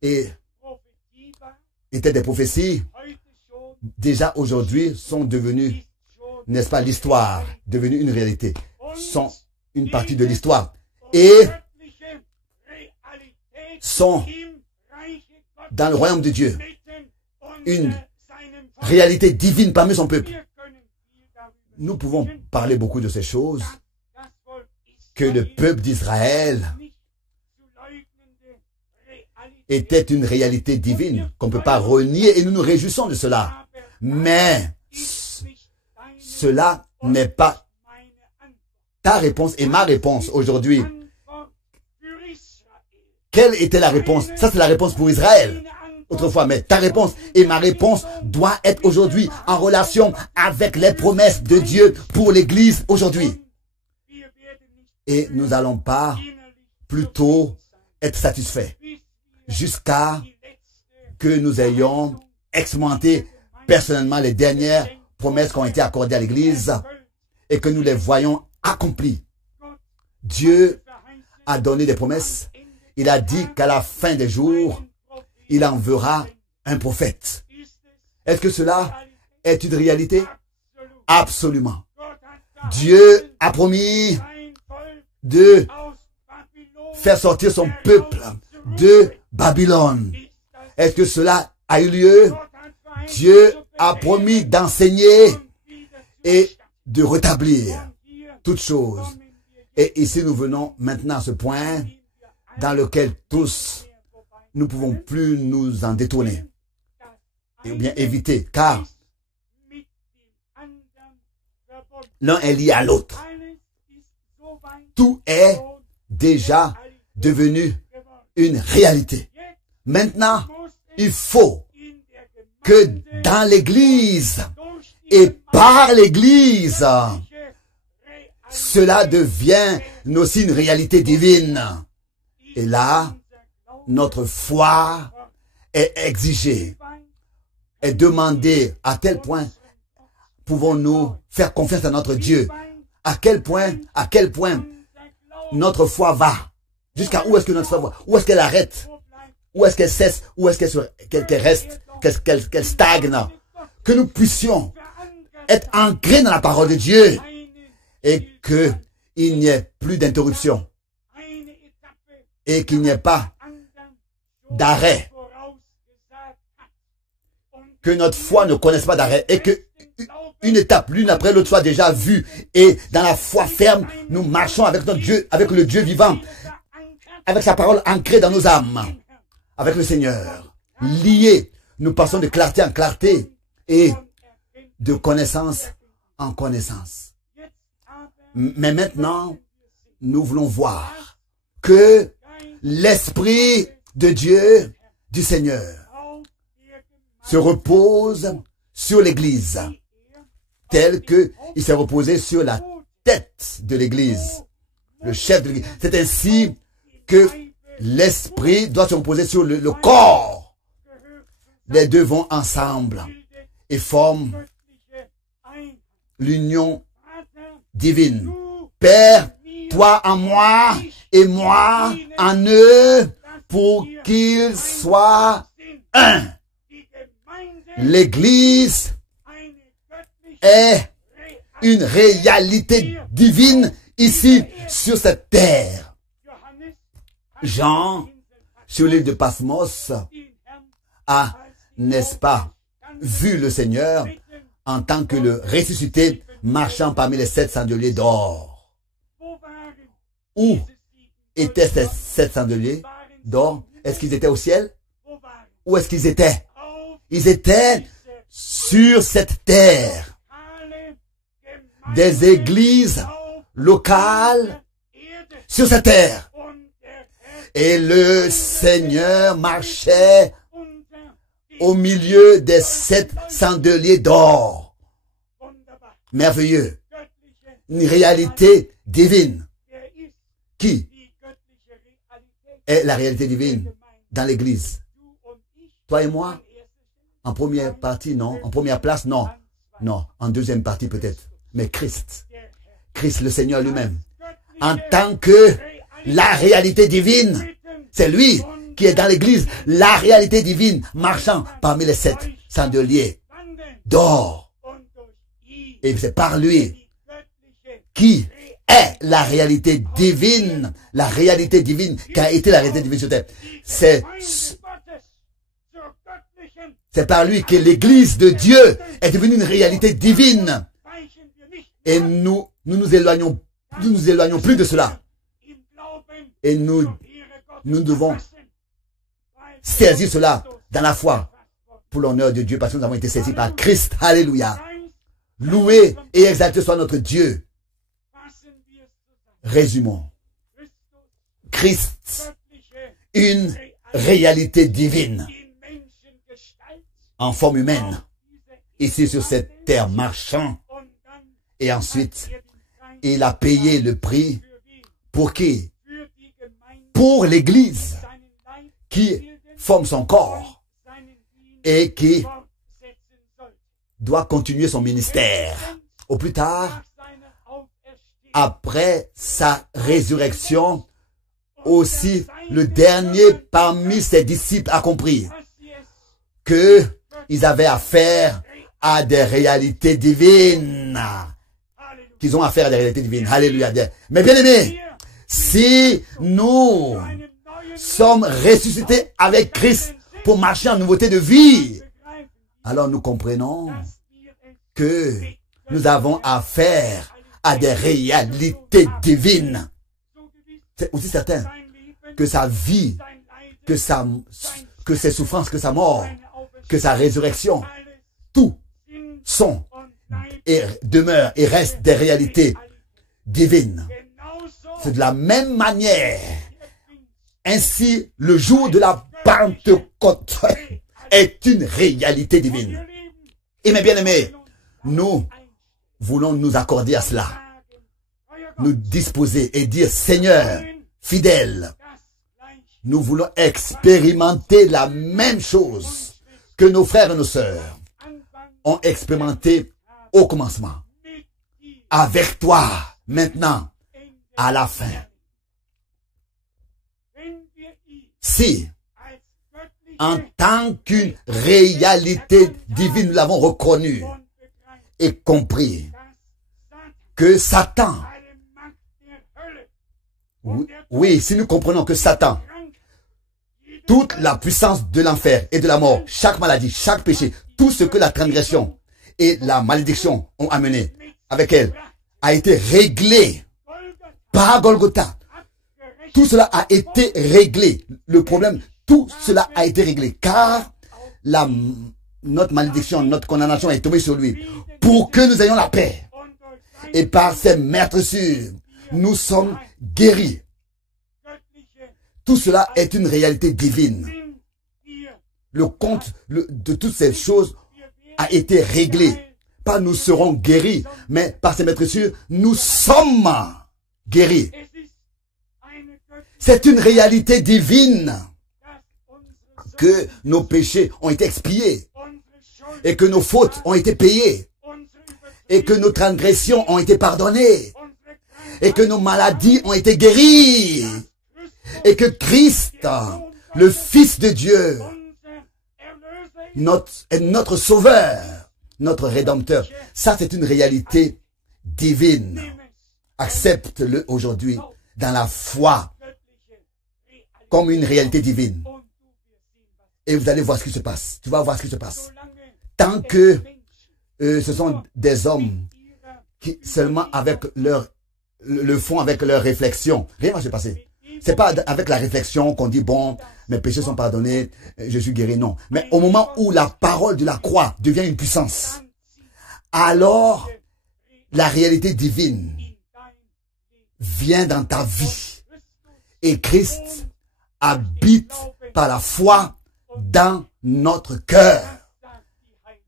étaient des prophéties, déjà aujourd'hui sont devenus, n'est-ce pas, l'histoire, devenue une réalité, sont une partie de l'histoire, et sont dans le royaume de Dieu, une réalité divine parmi son peuple. Nous pouvons parler beaucoup de ces choses, que le peuple d'Israël était une réalité divine qu'on ne peut pas renier, et nous nous réjouissons de cela. Mais cela n'est pas ta réponse et ma réponse aujourd'hui. Quelle était la réponse? Ça, c'est la réponse pour Israël autrefois, mais ta réponse et ma réponse doit être aujourd'hui en relation avec les promesses de Dieu pour l'Église aujourd'hui. Et nous n'allons pas plutôt être satisfaits jusqu'à que nous ayons expérimenté personnellement les dernières promesses qui ont été accordées à l'Église et que nous les voyons accomplies. Dieu a donné des promesses. Il a dit qu'à la fin des jours, il enverra un prophète. Est-ce que cela est une réalité? Absolument. Dieu a promis de faire sortir son peuple de Babylone. Est-ce que cela a eu lieu? Dieu a promis d'enseigner et de rétablir toutes choses. Et ici, nous venons maintenant à ce point dans lequel tous, nous ne pouvons plus nous en détourner. Et bien éviter, car l'un est lié à l'autre. Tout est déjà devenu une réalité. Maintenant, il faut que dans l'Église et par l'Église, cela devienne aussi une réalité divine. Et là, notre foi est exigée, est demandée. À tel point pouvons-nous faire confiance à notre Dieu à quel point notre foi va. Jusqu'à où est-ce que notre foi va? Où est-ce qu'elle arrête? Où est-ce qu'elle cesse? Où est-ce qu'elle reste? Qu'elle stagne? Que nous puissions être ancrés dans la parole de Dieu et qu'il n'y ait plus d'interruption et qu'il n'y ait pas d'arrêt. Que notre foi ne connaisse pas d'arrêt et que une étape l'une après l'autre soit déjà vue. Et dans la foi ferme, nous marchons avec notre Dieu, avec le Dieu vivant, avec sa parole ancrée dans nos âmes, avec le Seigneur. Liés, nous passons de clarté en clarté et de connaissance en connaissance. Mais maintenant, nous voulons voir que l'Esprit de Dieu, du Seigneur, se repose sur l'Église, tel qu'il s'est reposé sur la tête de l'Église, le chef de l'Église. C'est ainsi que l'Esprit doit se reposer sur le corps. Les deux vont ensemble et forment l'union divine. Père, toi en moi et moi en eux, pour qu'ils soient un. L'Église est une réalité divine ici sur cette terre. Jean, sur l'île de Patmos, a, n'est-ce pas, vu le Seigneur en tant que le ressuscité marchant parmi les 7 chandeliers d'or. Où étaient ces 7 chandeliers d'or? Est-ce qu'ils étaient au ciel? Où est-ce qu'ils étaient? Ils étaient sur cette terre. Des églises locales sur cette terre. Et le Seigneur marchait au milieu des 7 chandeliers d'or. Merveilleux. Une réalité divine. Qui est la réalité divine dans l'église? Toi et moi? En première partie, non. En première place, non. Non. En deuxième partie, peut-être. Mais Christ. Christ, le Seigneur lui-même. En tant que la réalité divine. C'est lui qui est dans l'église. La réalité divine marchant parmi les 7 chandeliers d'or. Et c'est par lui qui est la réalité divine. La réalité divine qui a été la réalité divine sur terre. C'est par lui que l'église de Dieu est devenue une réalité divine. Et nous nous éloignons plus de cela. Et nous devons saisir cela dans la foi pour l'honneur de Dieu parce que nous avons été saisis par Christ. Alléluia. Loué et exalté soit notre Dieu. Résumons. Christ, une réalité divine en forme humaine, ici sur cette terre marchant. Et ensuite, il a payé le prix pour qui? Pour l'Église qui forme son corps et qui doit continuer son ministère. Au plus tard, après sa résurrection, aussi le dernier parmi ses disciples a compris que ils avaient affaire à des réalités divines. Qu'ils ont affaire à des réalités divines. Alléluia. Mais bien aimés, si nous sommes ressuscités avec Christ pour marcher en nouveauté de vie, alors nous comprenons que nous avons affaire à des réalités divines. C'est aussi certain que sa vie, que ses souffrances, que sa mort, que sa résurrection, tout sont et demeurent et restent des réalités divines. C'est de la même manière. Ainsi, le jour de la Pentecôte est une réalité divine. Et mes bien-aimés, nous voulons nous accorder à cela. Nous disposer et dire, Seigneur, fidèle, nous voulons expérimenter la même chose que nos frères et nos sœurs ont expérimenté au commencement. Avec toi, maintenant, à la fin. Si, en tant qu'une réalité divine, nous l'avons reconnu et compris que Satan, oui, si nous comprenons que Satan, toute la puissance de l'enfer et de la mort, chaque maladie, chaque péché, tout ce que la transgression et la malédiction ont amené avec elle, a été réglé par Golgotha. Tout cela a été réglé. Le problème, tout cela a été réglé. Car notre malédiction, notre condamnation est tombée sur lui. Pour que nous ayons la paix. Et par ses meurtrissures, nous sommes guéris. Tout cela est une réalité divine. Le compte de toutes ces choses a été réglé. Pas nous serons guéris, mais par ses meurtrissures, nous sommes guéris. C'est une réalité divine que nos péchés ont été expiés et que nos fautes ont été payées et que nos transgressions ont été pardonnées et que nos maladies ont été guéries et que Christ, le Fils de Dieu, est notre Sauveur, notre Rédempteur. Ça, c'est une réalité divine. Accepte-le aujourd'hui dans la foi comme une réalité divine. Et vous allez voir ce qui se passe. Tu vas voir ce qui se passe. Tant que ce sont des hommes qui seulement avec le font avec leur réflexion, rien ne va se passer. C'est pas avec la réflexion qu'on dit bon, mes péchés sont pardonnés, je suis guéri. Non. Mais au moment où la parole de la croix devient une puissance, alors la réalité divine vient dans ta vie. Et Christ habite par la foi dans notre cœur.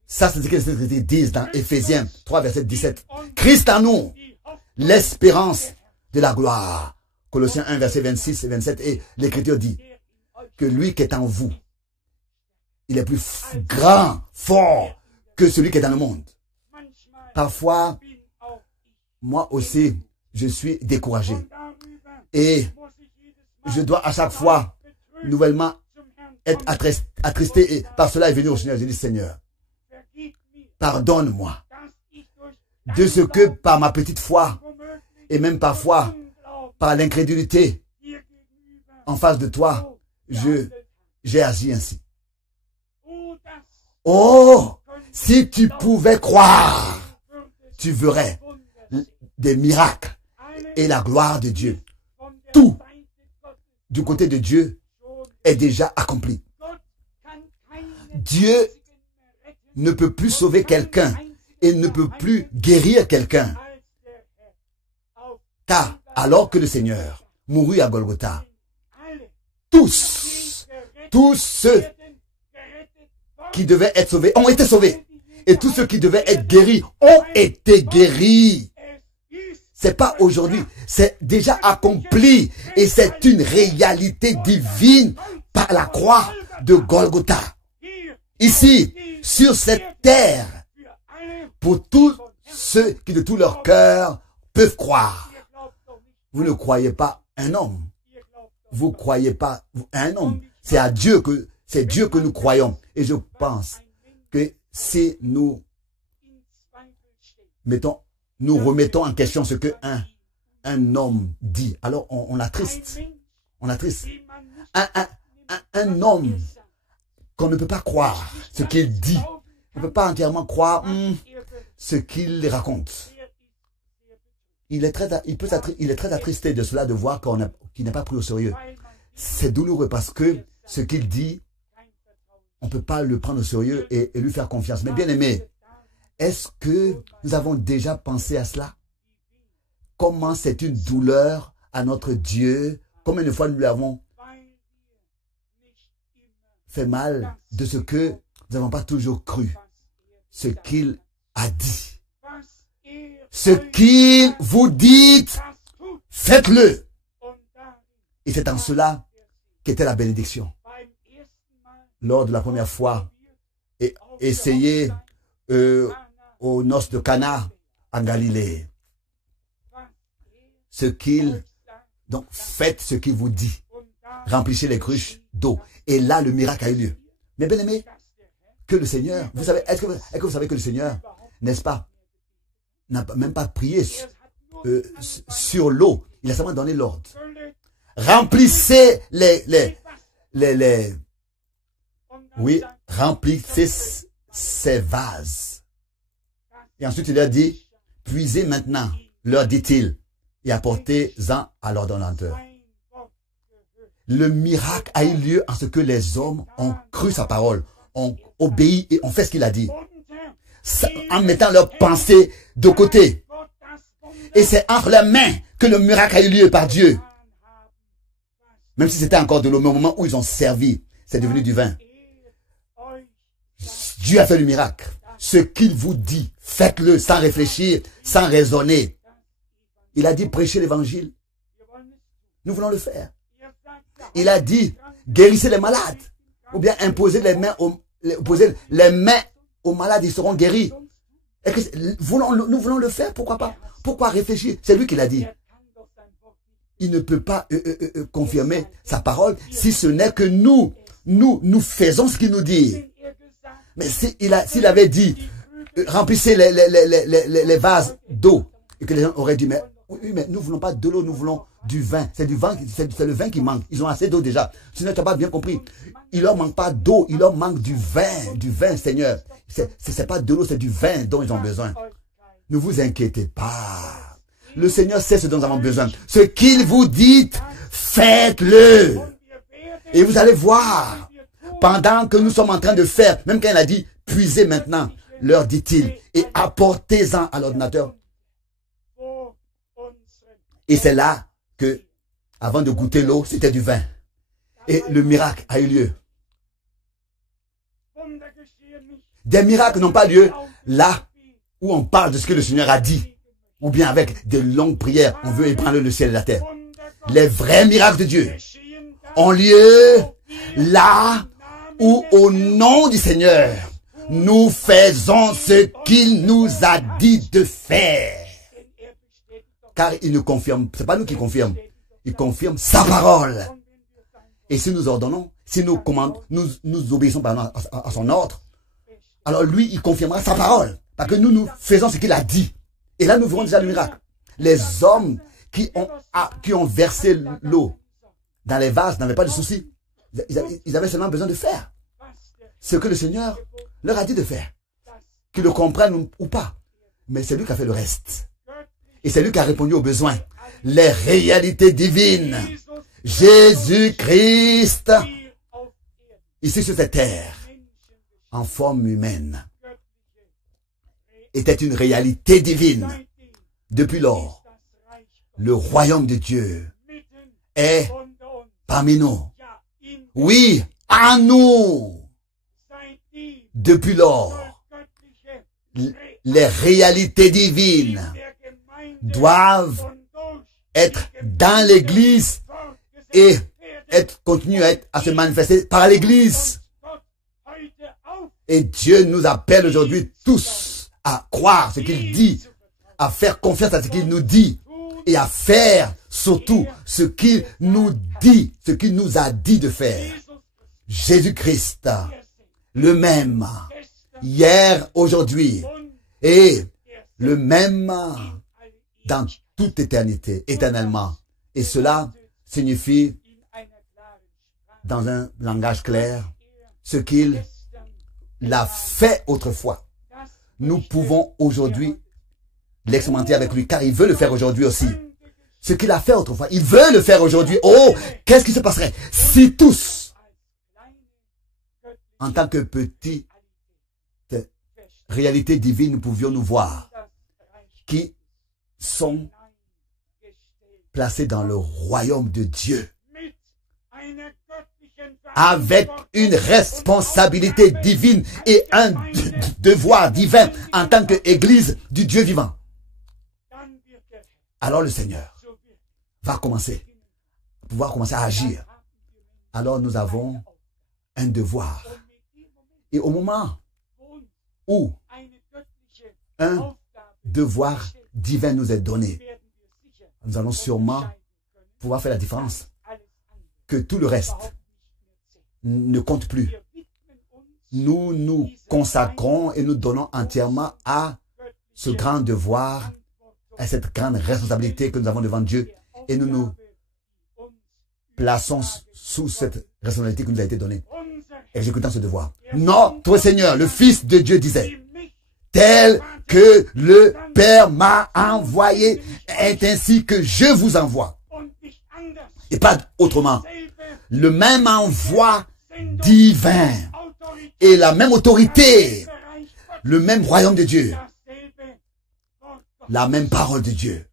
Ça, c'est ce que les Écritures disent dans Éphésiens 3, verset 17. Christ en nous, l'espérance de la gloire. Colossiens 1, verset 26 et 27. Et l'Écriture dit que lui qui est en vous, il est plus grand, fort que celui qui est dans le monde. Parfois, moi aussi, je suis découragé. Et je dois à chaque fois, nouvellement, être attristé. Et par cela, est venu au Seigneur. Je dis, Seigneur, pardonne-moi de ce que par ma petite foi, et même parfois, par l'incrédulité, en face de toi, j'ai agi ainsi. Oh, si tu pouvais croire, tu verrais des miracles et la gloire de Dieu. Tout du côté de Dieu est déjà accompli. Dieu ne peut plus sauver quelqu'un et ne peut plus guérir quelqu'un. Car alors que le Seigneur mourut à Golgotha, tous ceux qui devaient être sauvés ont été sauvés. Et tous ceux qui devaient être guéris ont été guéris. C'est pas aujourd'hui, c'est déjà accompli. Et c'est une réalité divine par la croix de Golgotha. Ici, sur cette terre, pour tous ceux qui de tout leur cœur peuvent croire. Vous ne croyez pas un homme. Vous ne croyez pas un homme. C'est à Dieu que nous croyons. Et je pense que si nous remettons en question ce que un homme dit, alors on attriste. On attriste. Un homme qu'on ne peut pas croire ce qu'il dit. On ne peut pas entièrement croire ce qu'il raconte. Il est très attristé de cela, de voir qu'il n'est pas pris au sérieux. C'est douloureux parce que ce qu'il dit, on ne peut pas le prendre au sérieux et lui faire confiance. Mais bien aimé, est-ce que nous avons déjà pensé à cela? Comment c'est une douleur à notre Dieu? Combien de fois nous lui avons fait mal de ce que nous n'avons pas toujours cru, ce qu'il a dit. Ce qu'il vous dit, faites-le. Et c'est en cela qu'était la bénédiction. Lors de la première fois, essayez aux noces de Cana en Galilée. Donc, faites ce qu'il vous dit. Remplissez les cruches d'eau. Et là, le miracle a eu lieu. Mais bien aimé, que le Seigneur, vous savez, est-ce que vous savez que le Seigneur, n'est-ce pas, n'a même pas prié sur l'eau. Il a seulement donné l'ordre. Remplissez remplissez ces vases. Et ensuite, il leur dit, puisez maintenant, leur dit-il, et apportez-en à l'ordonnateur. Le miracle a eu lieu en ce que les hommes ont cru sa parole, ont obéi et ont fait ce qu'il a dit. En mettant leurs pensées de côté. Et c'est entre leurs mains que le miracle a eu lieu par Dieu. Même si c'était encore de l'eau, mais au moment où ils ont servi, c'est devenu du vin. Dieu a fait le miracle. Ce qu'il vous dit, faites-le sans réfléchir, sans raisonner. Il a dit prêchez l'évangile. Nous voulons le faire. Il a dit guérissez les malades. Ou bien imposez les mains aux malades, ils seront guéris. Et nous voulons le faire, pourquoi pas? Pourquoi réfléchir? C'est lui qui l'a dit. Il ne peut pas confirmer sa parole si ce n'est que nous faisons ce qu'il nous dit. Mais s'il avait dit remplissez les vases d'eau et que les gens auraient dit mais nous ne voulons pas de l'eau, nous voulons du vin. C'est le vin qui manque. Ils ont assez d'eau déjà. Sinon, tu n'as pas bien compris. Il leur manque pas d'eau, il leur manque du vin, Seigneur. C'est pas de l'eau, c'est du vin dont ils ont besoin. Ne vous inquiétez pas. Le Seigneur sait ce dont nous avons besoin. Ce qu'il vous dit, faites-le. Et vous allez voir, pendant que nous sommes en train de faire, même quand il a dit, puisez maintenant, leur dit-il, et apportez-en à l'ordinateur. Et c'est là que, avant de goûter l'eau, c'était du vin. Et le miracle a eu lieu. Des miracles n'ont pas lieu là où on parle de ce que le Seigneur a dit. Ou bien avec de longues prières, on veut ébranler le ciel et la terre. Les vrais miracles de Dieu ont lieu là où, au nom du Seigneur, nous faisons ce qu'il nous a dit de faire. Car il nous confirme, c'est pas nous qui confirme, il confirme sa parole. Et si nous ordonnons, si nous commandons, nous obéissons à son ordre, alors lui, il confirmera sa parole. Parce que nous faisons ce qu'il a dit. Et là, nous verrons déjà le miracle. Les hommes qui ont versé l'eau dans les vases n'avaient pas de souci. Ils avaient seulement besoin de faire ce que le Seigneur leur a dit de faire. Qu'ils le comprennent ou pas. Mais c'est lui qui a fait le reste. Et c'est lui qui a répondu aux besoins. Les réalités divines. Jésus-Christ, ici sur cette terre, en forme humaine, était une réalité divine. Depuis lors, le royaume de Dieu est parmi nous. Oui, à nous. Depuis lors, les réalités divines doivent être dans l'Église et continuer à se manifester par l'Église. Et Dieu nous appelle aujourd'hui tous à croire ce qu'il dit, à faire confiance à ce qu'il nous dit et à faire surtout ce qu'il nous dit, ce qu'il nous a dit de faire. Jésus-Christ, le même, hier, aujourd'hui, et le même dans toute éternité, éternellement. Et cela signifie, dans un langage clair, ce qu'il l'a fait autrefois. Nous pouvons aujourd'hui l'expérimenter avec lui, car il veut le faire aujourd'hui aussi. Ce qu'il a fait autrefois, il veut le faire aujourd'hui. Oh, qu'est-ce qui se passerait si tous, en tant que petites réalités divines, nous pouvions nous voir, qui sont placés dans le royaume de Dieu, avec une responsabilité divine et un devoir divin en tant qu'Église du Dieu vivant. Alors le Seigneur va pouvoir commencer à agir. Alors nous avons un devoir. Et au moment où un devoir divin nous est donné, nous allons sûrement pouvoir faire la différence. Que tout le reste ne compte plus. Nous nous consacrons et nous donnons entièrement à ce grand devoir, à cette grande responsabilité que nous avons devant Dieu. Et nous nous plaçons sous cette responsabilité qui nous a été donnée, exécutant ce devoir. Notre Seigneur, le Fils de Dieu, disait, tel que le Père m'a envoyé, est ainsi que je vous envoie. Et pas autrement. Le même envoi divin et la même autorité, le même royaume de Dieu, la même parole de Dieu,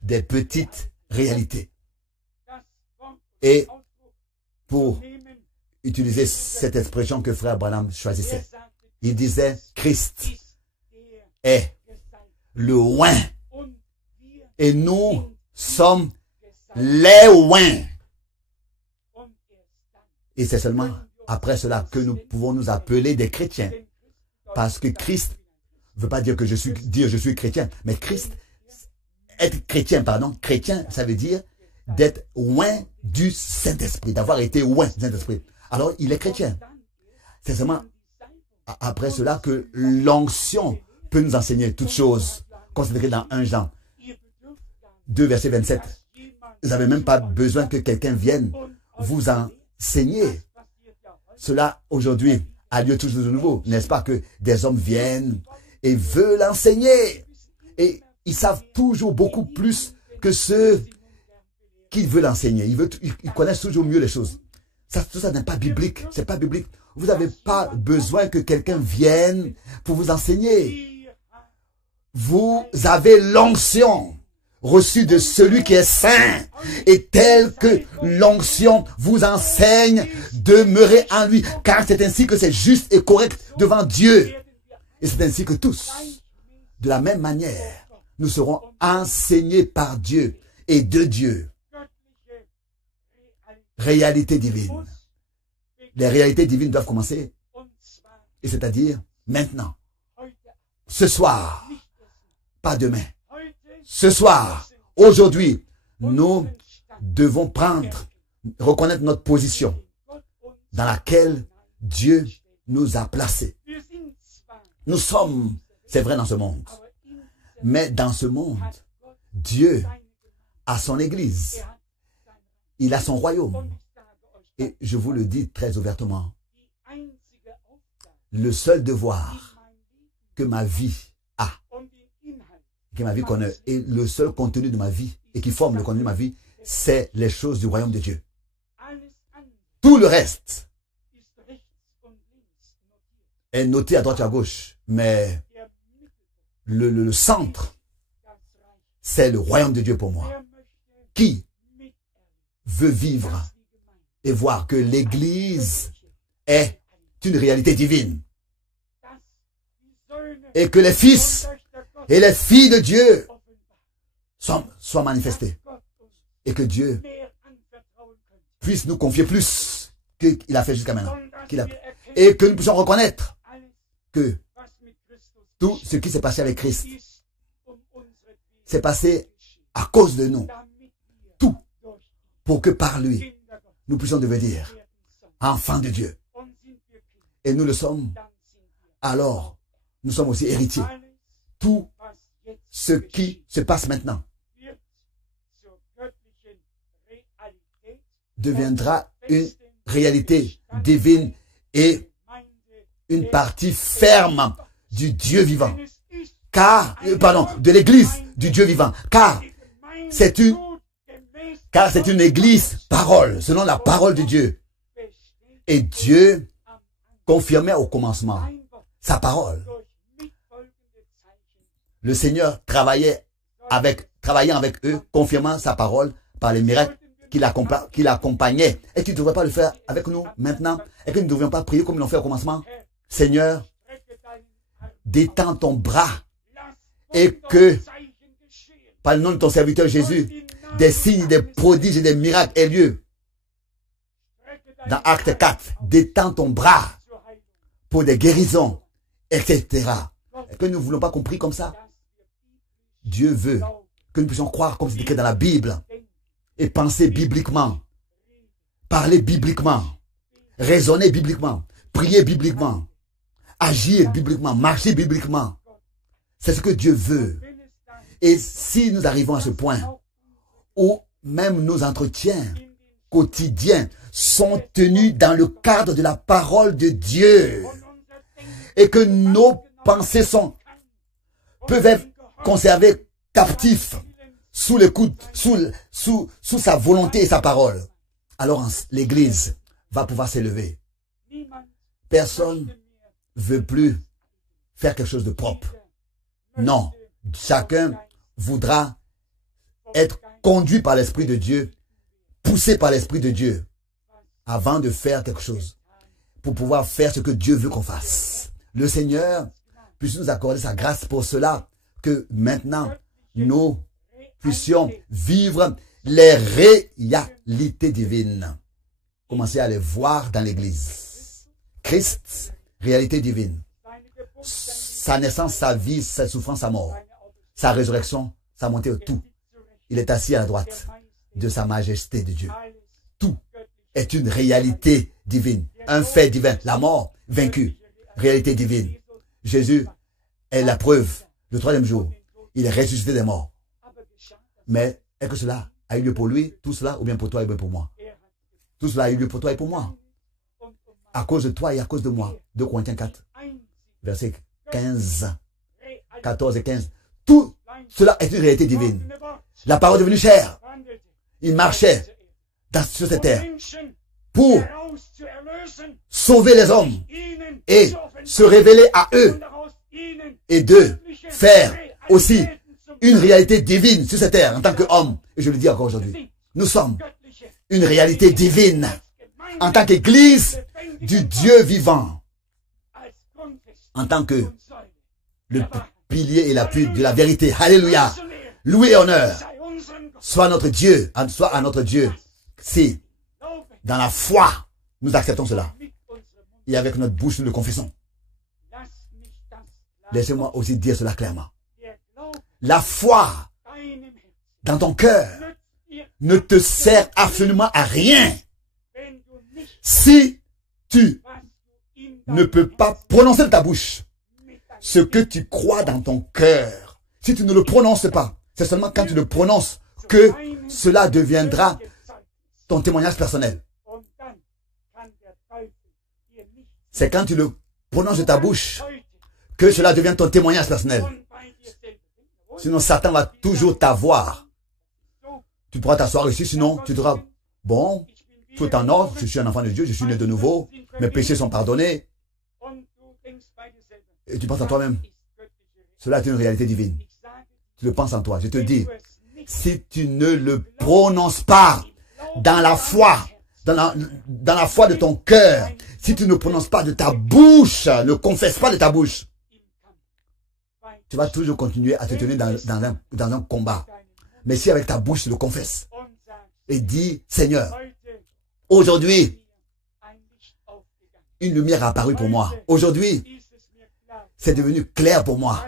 des petites réalités. Et pour utiliser cette expression que Frère Branham choisissait, il disait, Christ est le oint et nous sommes les oints. Et c'est seulement après cela que nous pouvons nous appeler des chrétiens. Parce que Christ ne veut pas dire que je suis chrétien, mais Christ, être chrétien, chrétien, ça veut dire d'être oint du Saint-Esprit, d'avoir été oint du Saint-Esprit. Alors, il est chrétien. C'est seulement après cela que l'onction peut nous enseigner toutes choses, considérées dans 1 Jean 2, verset 27. Vous n'avez même pas besoin que quelqu'un vienne vous enseigner. Cela, aujourd'hui, a lieu toujours de nouveau. N'est-ce pas que des hommes viennent et veulent enseigner. Et ils savent toujours beaucoup plus que ceux qui veulent enseigner. Ils connaissent toujours mieux les choses. Tout ça n'est pas biblique. C'est pas biblique. Vous n'avez pas besoin que quelqu'un vienne pour vous enseigner. Vous avez l'onction reçue de celui qui est saint. Et tel que l'onction vous enseigne, demeurez en lui. Car c'est ainsi que c'est juste et correct devant Dieu. Et c'est ainsi que tous, de la même manière, nous serons enseignés par Dieu et de Dieu. Réalité divine. Les réalités divines doivent commencer. Et c'est-à-dire maintenant. Ce soir. Pas demain. Ce soir. Aujourd'hui. Nous devons reconnaître notre position dans laquelle Dieu nous a placés. Nous sommes, c'est vrai dans ce monde. Mais dans ce monde, Dieu a son Église. Il a son royaume. Et je vous le dis très ouvertement, le seul devoir que ma vie a, que ma vie connaît, et le seul contenu de ma vie, et qui forme le contenu de ma vie, c'est les choses du royaume de Dieu. Tout le reste est noté à droite et à gauche, mais le centre, c'est le royaume de Dieu pour moi. Qui veut vivre et voir que l'Église est une réalité divine et que les fils et les filles de Dieu soient manifestés et que Dieu puisse nous confier plus qu'il a fait jusqu'à maintenant et que nous puissions reconnaître que tout ce qui s'est passé avec Christ s'est passé à cause de nous. Tout pour que par lui, nous puissions devenir enfants de Dieu. Et nous le sommes. Alors, nous sommes aussi héritiers. Tout ce qui se passe maintenant deviendra une réalité divine et une partie ferme du Dieu vivant. De l'Église du Dieu vivant. Car c'est une Église parole, selon la parole de Dieu. Et Dieu confirmait au commencement sa parole. Le Seigneur travaillant avec eux, confirmant sa parole par les miracles qui l'accompagnaient. Et tu ne devrais pas le faire avec nous maintenant? Et que nous ne devrions pas prier comme nous l'ont fait au commencement? Seigneur, détends ton bras et que, par le nom de ton serviteur Jésus, des signes, des prodiges et des miracles aient lieu. Dans Acte 4, détends ton bras pour des guérisons, etc. Est-ce que nous ne voulons pas compris comme ça? Dieu veut que nous puissions croire comme c'est écrit dans la Bible et penser bibliquement, parler bibliquement, raisonner bibliquement, prier bibliquement, agir bibliquement, marcher bibliquement. C'est ce que Dieu veut. Et si nous arrivons à ce point où même nos entretiens quotidiens sont tenus dans le cadre de la parole de Dieu et que nos pensées peuvent être conservées captifs sous l'écoute, sous sa volonté et sa parole, alors l'Église va pouvoir s'élever. Personne ne veut plus faire quelque chose de propre. Non, chacun voudra être conduit par l'Esprit de Dieu, poussé par l'Esprit de Dieu, avant de faire quelque chose, pour pouvoir faire ce que Dieu veut qu'on fasse. Le Seigneur puisse nous accorder sa grâce pour cela, que maintenant, nous puissions vivre les réalités divines. Commencez à les voir dans l'Église. Christ, réalité divine. Sa naissance, sa vie, sa souffrance, sa mort. Sa résurrection, sa montée au tout. Il est assis à la droite de sa majesté de Dieu. Tout est une réalité divine. Un fait divin. La mort vaincue. Réalité divine. Jésus est la preuve. Le troisième jour, il est ressuscité des morts. Mais est-ce que cela a eu lieu pour lui, tout cela, ou bien pour toi et bien pour moi? Tout cela a eu lieu pour toi et pour moi. À cause de toi et à cause de moi. 2 Corinthiens 4, versets 15, 14 et 15. Tout cela est une réalité divine. La parole est devenue chair. Il marchait sur cette terre pour sauver les hommes et se révéler à eux et de faire aussi une réalité divine sur cette terre en tant qu'homme. Et je le dis encore aujourd'hui. Nous sommes une réalité divine en tant qu'Église du Dieu vivant. En tant que le pilier et l'appui de la vérité. Alléluia. Loué et honneur soit notre Dieu, soit à notre Dieu. Si dans la foi, nous acceptons cela. Et avec notre bouche, nous le confessons. Laissez-moi aussi dire cela clairement. La foi dans ton cœur ne te sert absolument à rien si tu ne peux pas prononcer de ta bouche ce que tu crois dans ton cœur. Si tu ne le prononces pas, c'est seulement quand tu le prononces que cela deviendra ton témoignage personnel. C'est quand tu le prononces de ta bouche que cela devient ton témoignage personnel. Sinon, Satan va toujours t'avoir. Tu pourras t'asseoir ici, sinon tu diras, bon, tout est en ordre, je suis un enfant de Dieu, je suis né de nouveau, mes péchés sont pardonnés. Et tu penses en toi-même. Cela est une réalité divine. Tu le penses en toi. Je te dis, si tu ne le prononces pas dans la foi, dans la foi de ton cœur, si tu ne prononces pas de ta bouche, ne confesses pas de ta bouche, tu vas toujours continuer à te tenir dans un combat. Mais si avec ta bouche tu le confesses et dis, Seigneur, aujourd'hui, une lumière a apparu pour moi. Aujourd'hui, c'est devenu clair pour moi.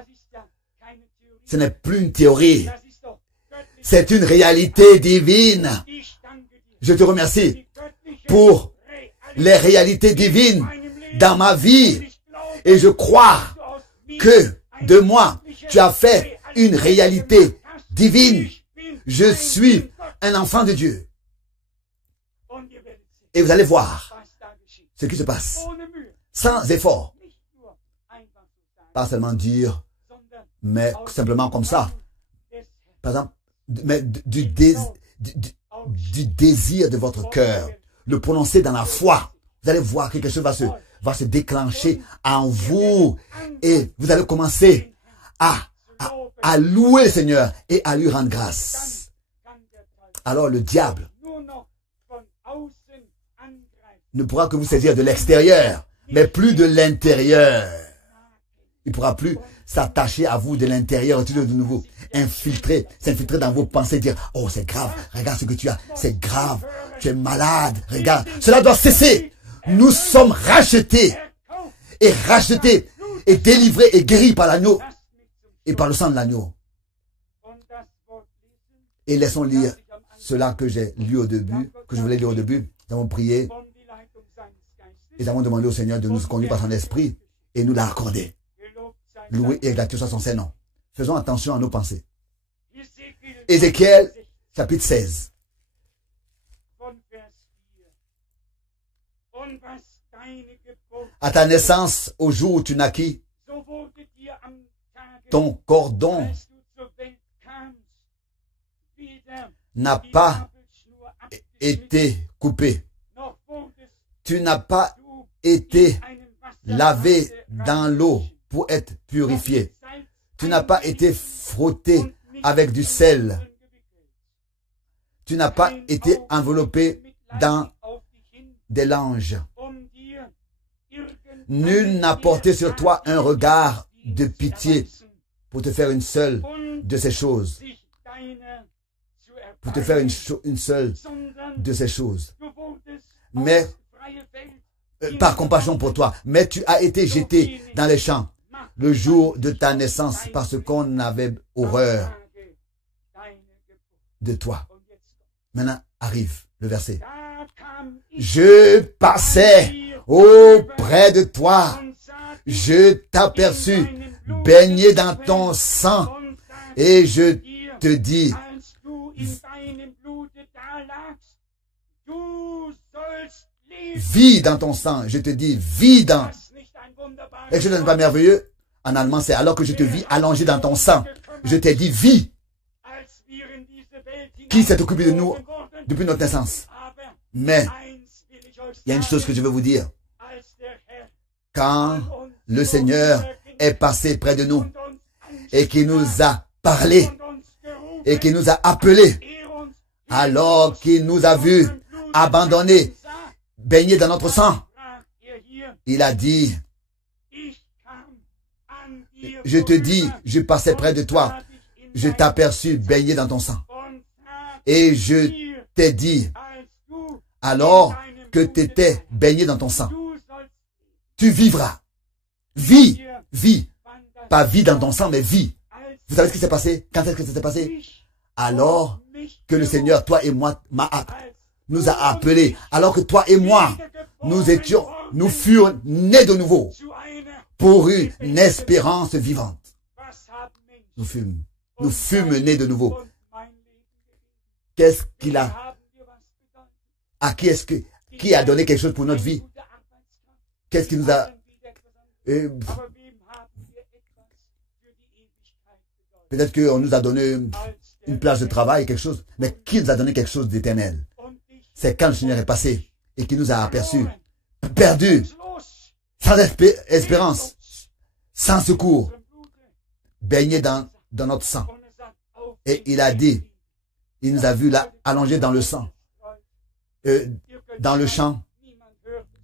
Ce n'est plus une théorie. C'est une réalité divine. Je te remercie pour les réalités divines dans ma vie. Et je crois que de moi, tu as fait une réalité divine. Je suis un enfant de Dieu. Et vous allez voir ce qui se passe. Sans effort. Pas seulement dire, mais simplement comme ça. Par exemple, mais du désir de votre cœur. Le prononcer dans la foi. Vous allez voir que quelque chose va se déclencher en vous. Et vous allez commencer à louer le Seigneur et à lui rendre grâce. Alors le diable ne pourra que vous saisir de l'extérieur, mais plus de l'intérieur. Il ne pourra plus s'attacher à vous de l'intérieur, tout de nouveau, s'infiltrer dans vos pensées, dire, oh c'est grave, regarde ce que tu as, c'est grave, tu es malade, regarde, cela doit cesser. Nous sommes rachetés et délivrés et guéris par l'agneau et par le sang de l'agneau. Et laissons lire cela que j'ai lu au début, que je voulais lire au début. Nous avons prié et nous avons demandé au Seigneur de nous conduire par son esprit et nous l'a accordé. Loué et exalté soit son Saint-Nom. Faisons attention à nos pensées. Ézéchiel, chapitre 16. À ta naissance, au jour où tu naquis, ton cordon n'a pas été coupé. Tu n'as pas été lavé dans l'eau pour être purifié. Tu n'as pas été frotté avec du sel. Tu n'as pas été enveloppé dans des langes. Nul n'a porté sur toi un regard de pitié pour te faire une seule de ces choses. Pour te faire une seule de ces choses. Mais, par compassion pour toi, mais tu as été jeté dans les champs le jour de ta naissance parce qu'on avait horreur de toi. Maintenant arrive le verset. Je passais auprès de toi. Je t'aperçus baigné dans ton sang et je te dis, vis dans ton sang. Je te dis, vis dans. Est-ce que ce n'est pas merveilleux? En allemand, c'est alors que je te vis allongé dans ton sang. Je t'ai dit, vis. Qui s'est occupé de nous depuis notre naissance? Mais, il y a une chose que je veux vous dire. Quand le Seigneur est passé près de nous et qu'il nous a parlé et qu'il nous a appelés, alors qu'il nous a vus abandonnés, baignés dans notre sang, il a dit, je te dis, je passais près de toi, je t'aperçus baigné dans ton sang. Et je t'ai dit, alors que tu étais baigné dans ton sang, tu vivras. Vis, vis. Pas vis dans ton sang, mais vis. Vous savez ce qui s'est passé? Quand est-ce que ça s'est passé? Alors que le Seigneur, toi et moi, nous a appelés. Alors que toi et moi, nous furent nés de nouveau pour une espérance vivante. Nous fûmes nés de nouveau. Qu'est-ce qu'il a? À qui a donné quelque chose pour notre vie? Qu'est-ce qui nous a... Peut-être qu'on nous a donné une place de travail, quelque chose. Mais qui nous a donné quelque chose d'éternel? C'est quand le Seigneur est passé et qui nous a aperçus, perdus, sans espérance, sans secours, baignés dans notre sang. Et il a dit, il nous a vus là, allongés dans le sang, dans le champ.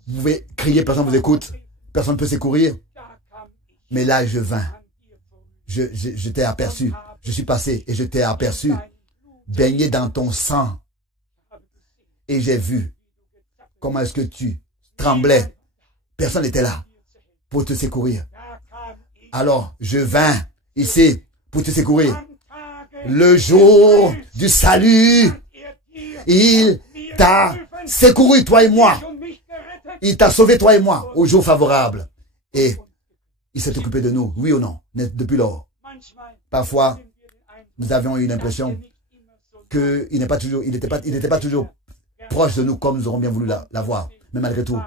Vous pouvez crier, personne ne vous écoute, personne ne peut secourir. Mais là, je vins. Je t'ai aperçu. Je suis passé et je t'ai aperçu, baigné dans ton sang. Et j'ai vu comment est-ce que tu tremblais. Personne n'était là pour te secourir. Alors, je vins ici pour te secourir. Le jour du salut, il t'a secouru, toi et moi. Il t'a sauvé, toi et moi, au jour favorable. Et il s'est occupé de nous, oui ou non, depuis lors. Parfois, nous avions eu l'impression qu'il n'était pas toujours proche de nous comme nous aurions bien voulu l'avoir. Mais malgré tout,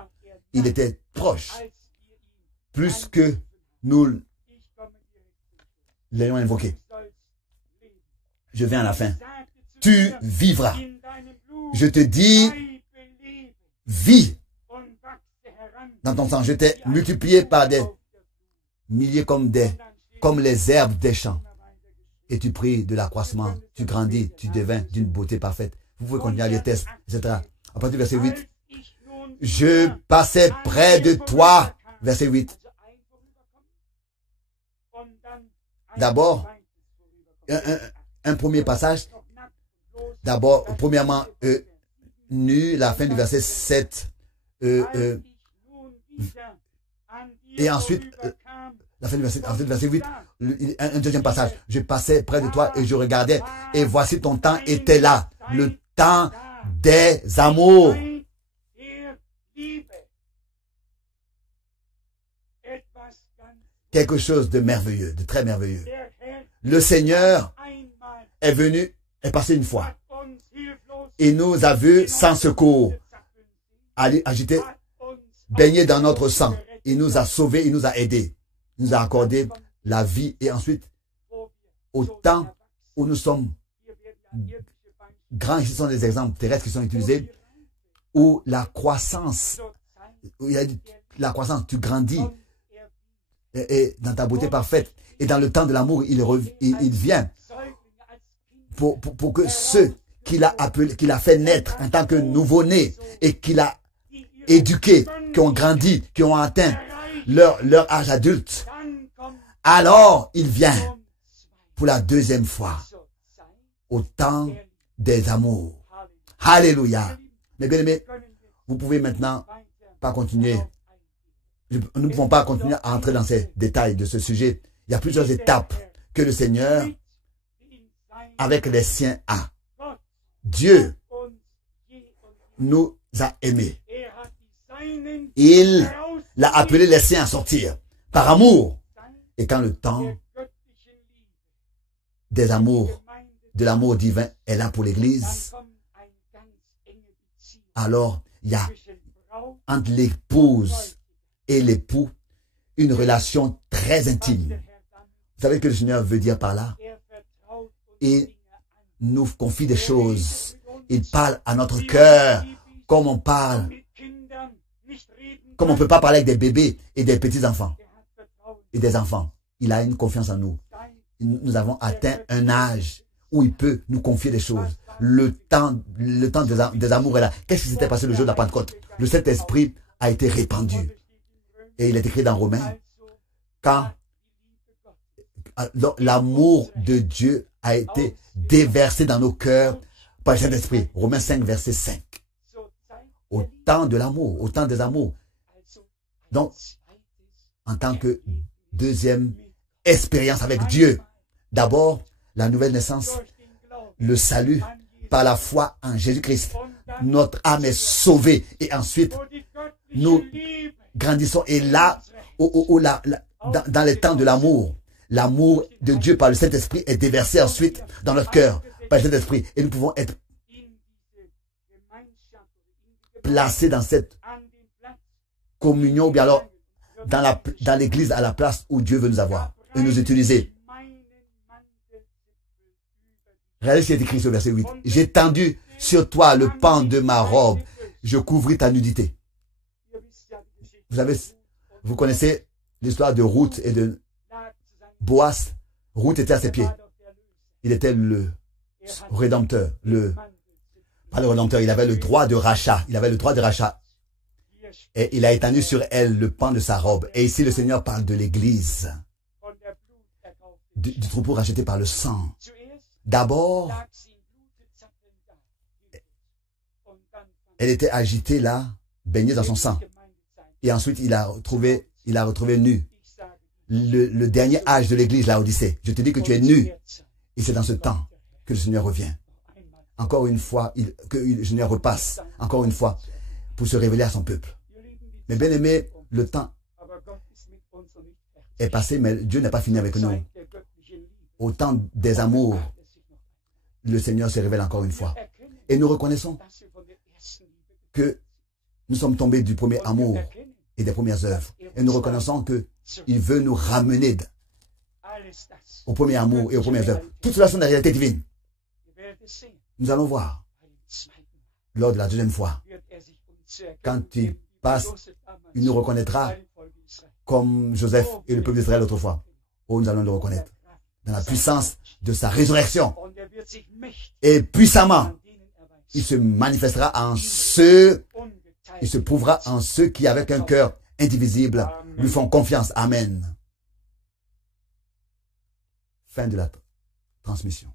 il était proche. Plus que nous l'ayons invoqué. Je viens à la fin. Tu vivras. Je te dis, vis dans ton sang. Je t'ai multiplié par des milliers comme les herbes des champs. Et tu pries de l'accroissement, tu grandis, tu devins d'une beauté parfaite. Vous pouvez continuer à lire tests, etc. À partir du verset 8. Je passais près de toi. Verset 8. D'abord, un premier passage. D'abord, premièrement, nu, la fin du verset 7. Et ensuite, La fin du verset 8, un deuxième passage. Je passais près de toi et je regardais, et voici ton temps était là. Le temps des amours. Quelque chose de merveilleux, de très merveilleux. Le Seigneur est venu, est passé une fois. Il nous a vus sans secours, agités, baignés dans notre sang. Il nous a sauvés, il nous a aidés. Il nous a accordé la vie. Et ensuite, au temps où nous sommes grands, ici sont des exemples terrestres qui sont utilisés, où la croissance, où il y a la croissance, tu grandis, et dans ta beauté parfaite. Et dans le temps de l'amour, il vient pour que ceux qu'il a appelés, qu'il a fait naître en tant que nouveau-nés et qu'il a éduqués, qui ont grandi, qui ont atteint leur âge adulte, alors il vient pour la deuxième fois au temps des amours. Alléluia. Mes bien-aimés, vous pouvez maintenant pas continuer. Nous ne pouvons pas continuer à entrer dans ces détails de ce sujet. Il y a plusieurs étapes que le Seigneur, avec les siens, a. Dieu nous a aimés. Il l'a appelé les siens à sortir par amour. Et quand le temps des amours, de l'amour divin est là pour l'Église, alors il y a entre l'épouse et l'époux une relation très intime. Vous savez ce que le Seigneur veut dire par là? Il nous confie des choses. Il parle à notre cœur comme on parle, comme on ne peut pas parler avec des bébés et des petits-enfants et des enfants. Il a une confiance en nous. Nous avons atteint un âge où il peut nous confier des choses. Le temps des amours est là. Qu'est-ce qui s'était passé le jour de la Pentecôte? Le Saint-Esprit a été répandu. Et il est écrit dans Romains, quand l'amour de Dieu a été déversé dans nos cœurs par le Saint-Esprit. Romains 5, verset 5. Au temps de l'amour, au temps des amours. Donc, en tant que deuxième expérience avec Dieu, d'abord, la nouvelle naissance, le salut par la foi en Jésus-Christ. Notre âme est sauvée et ensuite, nous grandissons. Et là, dans les temps de l'amour, l'amour de Dieu par le Saint-Esprit est déversé ensuite dans notre cœur par le Saint-Esprit. Et nous pouvons être placés dans cette communion, ou bien alors dans l'église, à la place où Dieu veut nous avoir et nous utiliser. Regardez ce qui est écrit sur le verset 8. J'ai tendu sur toi le pan de ma robe. Je couvris ta nudité. Vous connaissez l'histoire de Ruth et de Boaz. Ruth était à ses pieds. Il était le rédempteur. Pas le rédempteur, il avait le droit de rachat. Il avait le droit de rachat. Et il a étendu sur elle le pan de sa robe. Et ici, le Seigneur parle de l'église. Du troupeau racheté par le sang. D'abord, elle était agitée là, baignée dans son sang. Et ensuite, il a retrouvé nu. Le dernier âge de l'église, la Odyssée. Je te dis que tu es nu. Et c'est dans ce temps que le Seigneur revient. Encore une fois, que le Seigneur repasse. Encore une fois, pour se révéler à son peuple. Mais bien aimé, le temps est passé, mais Dieu n'est pas fini avec nous. Au temps des amours, le Seigneur se révèle encore une fois. Et nous reconnaissons que nous sommes tombés du premier amour et des premières œuvres. Et nous reconnaissons qu'il veut nous ramener au premier amour et aux premières œuvres. Toutes cela sont des réalités divines. Nous allons voir lors de la deuxième fois. Quand il passe, il nous reconnaîtra comme Joseph et le peuple d'Israël autrefois. Oh, nous allons le reconnaître dans la puissance de sa résurrection. Et puissamment, il se manifestera en ceux, il se prouvera en ceux qui, avec un cœur indivisible, lui font confiance. Amen. Fin de la transmission.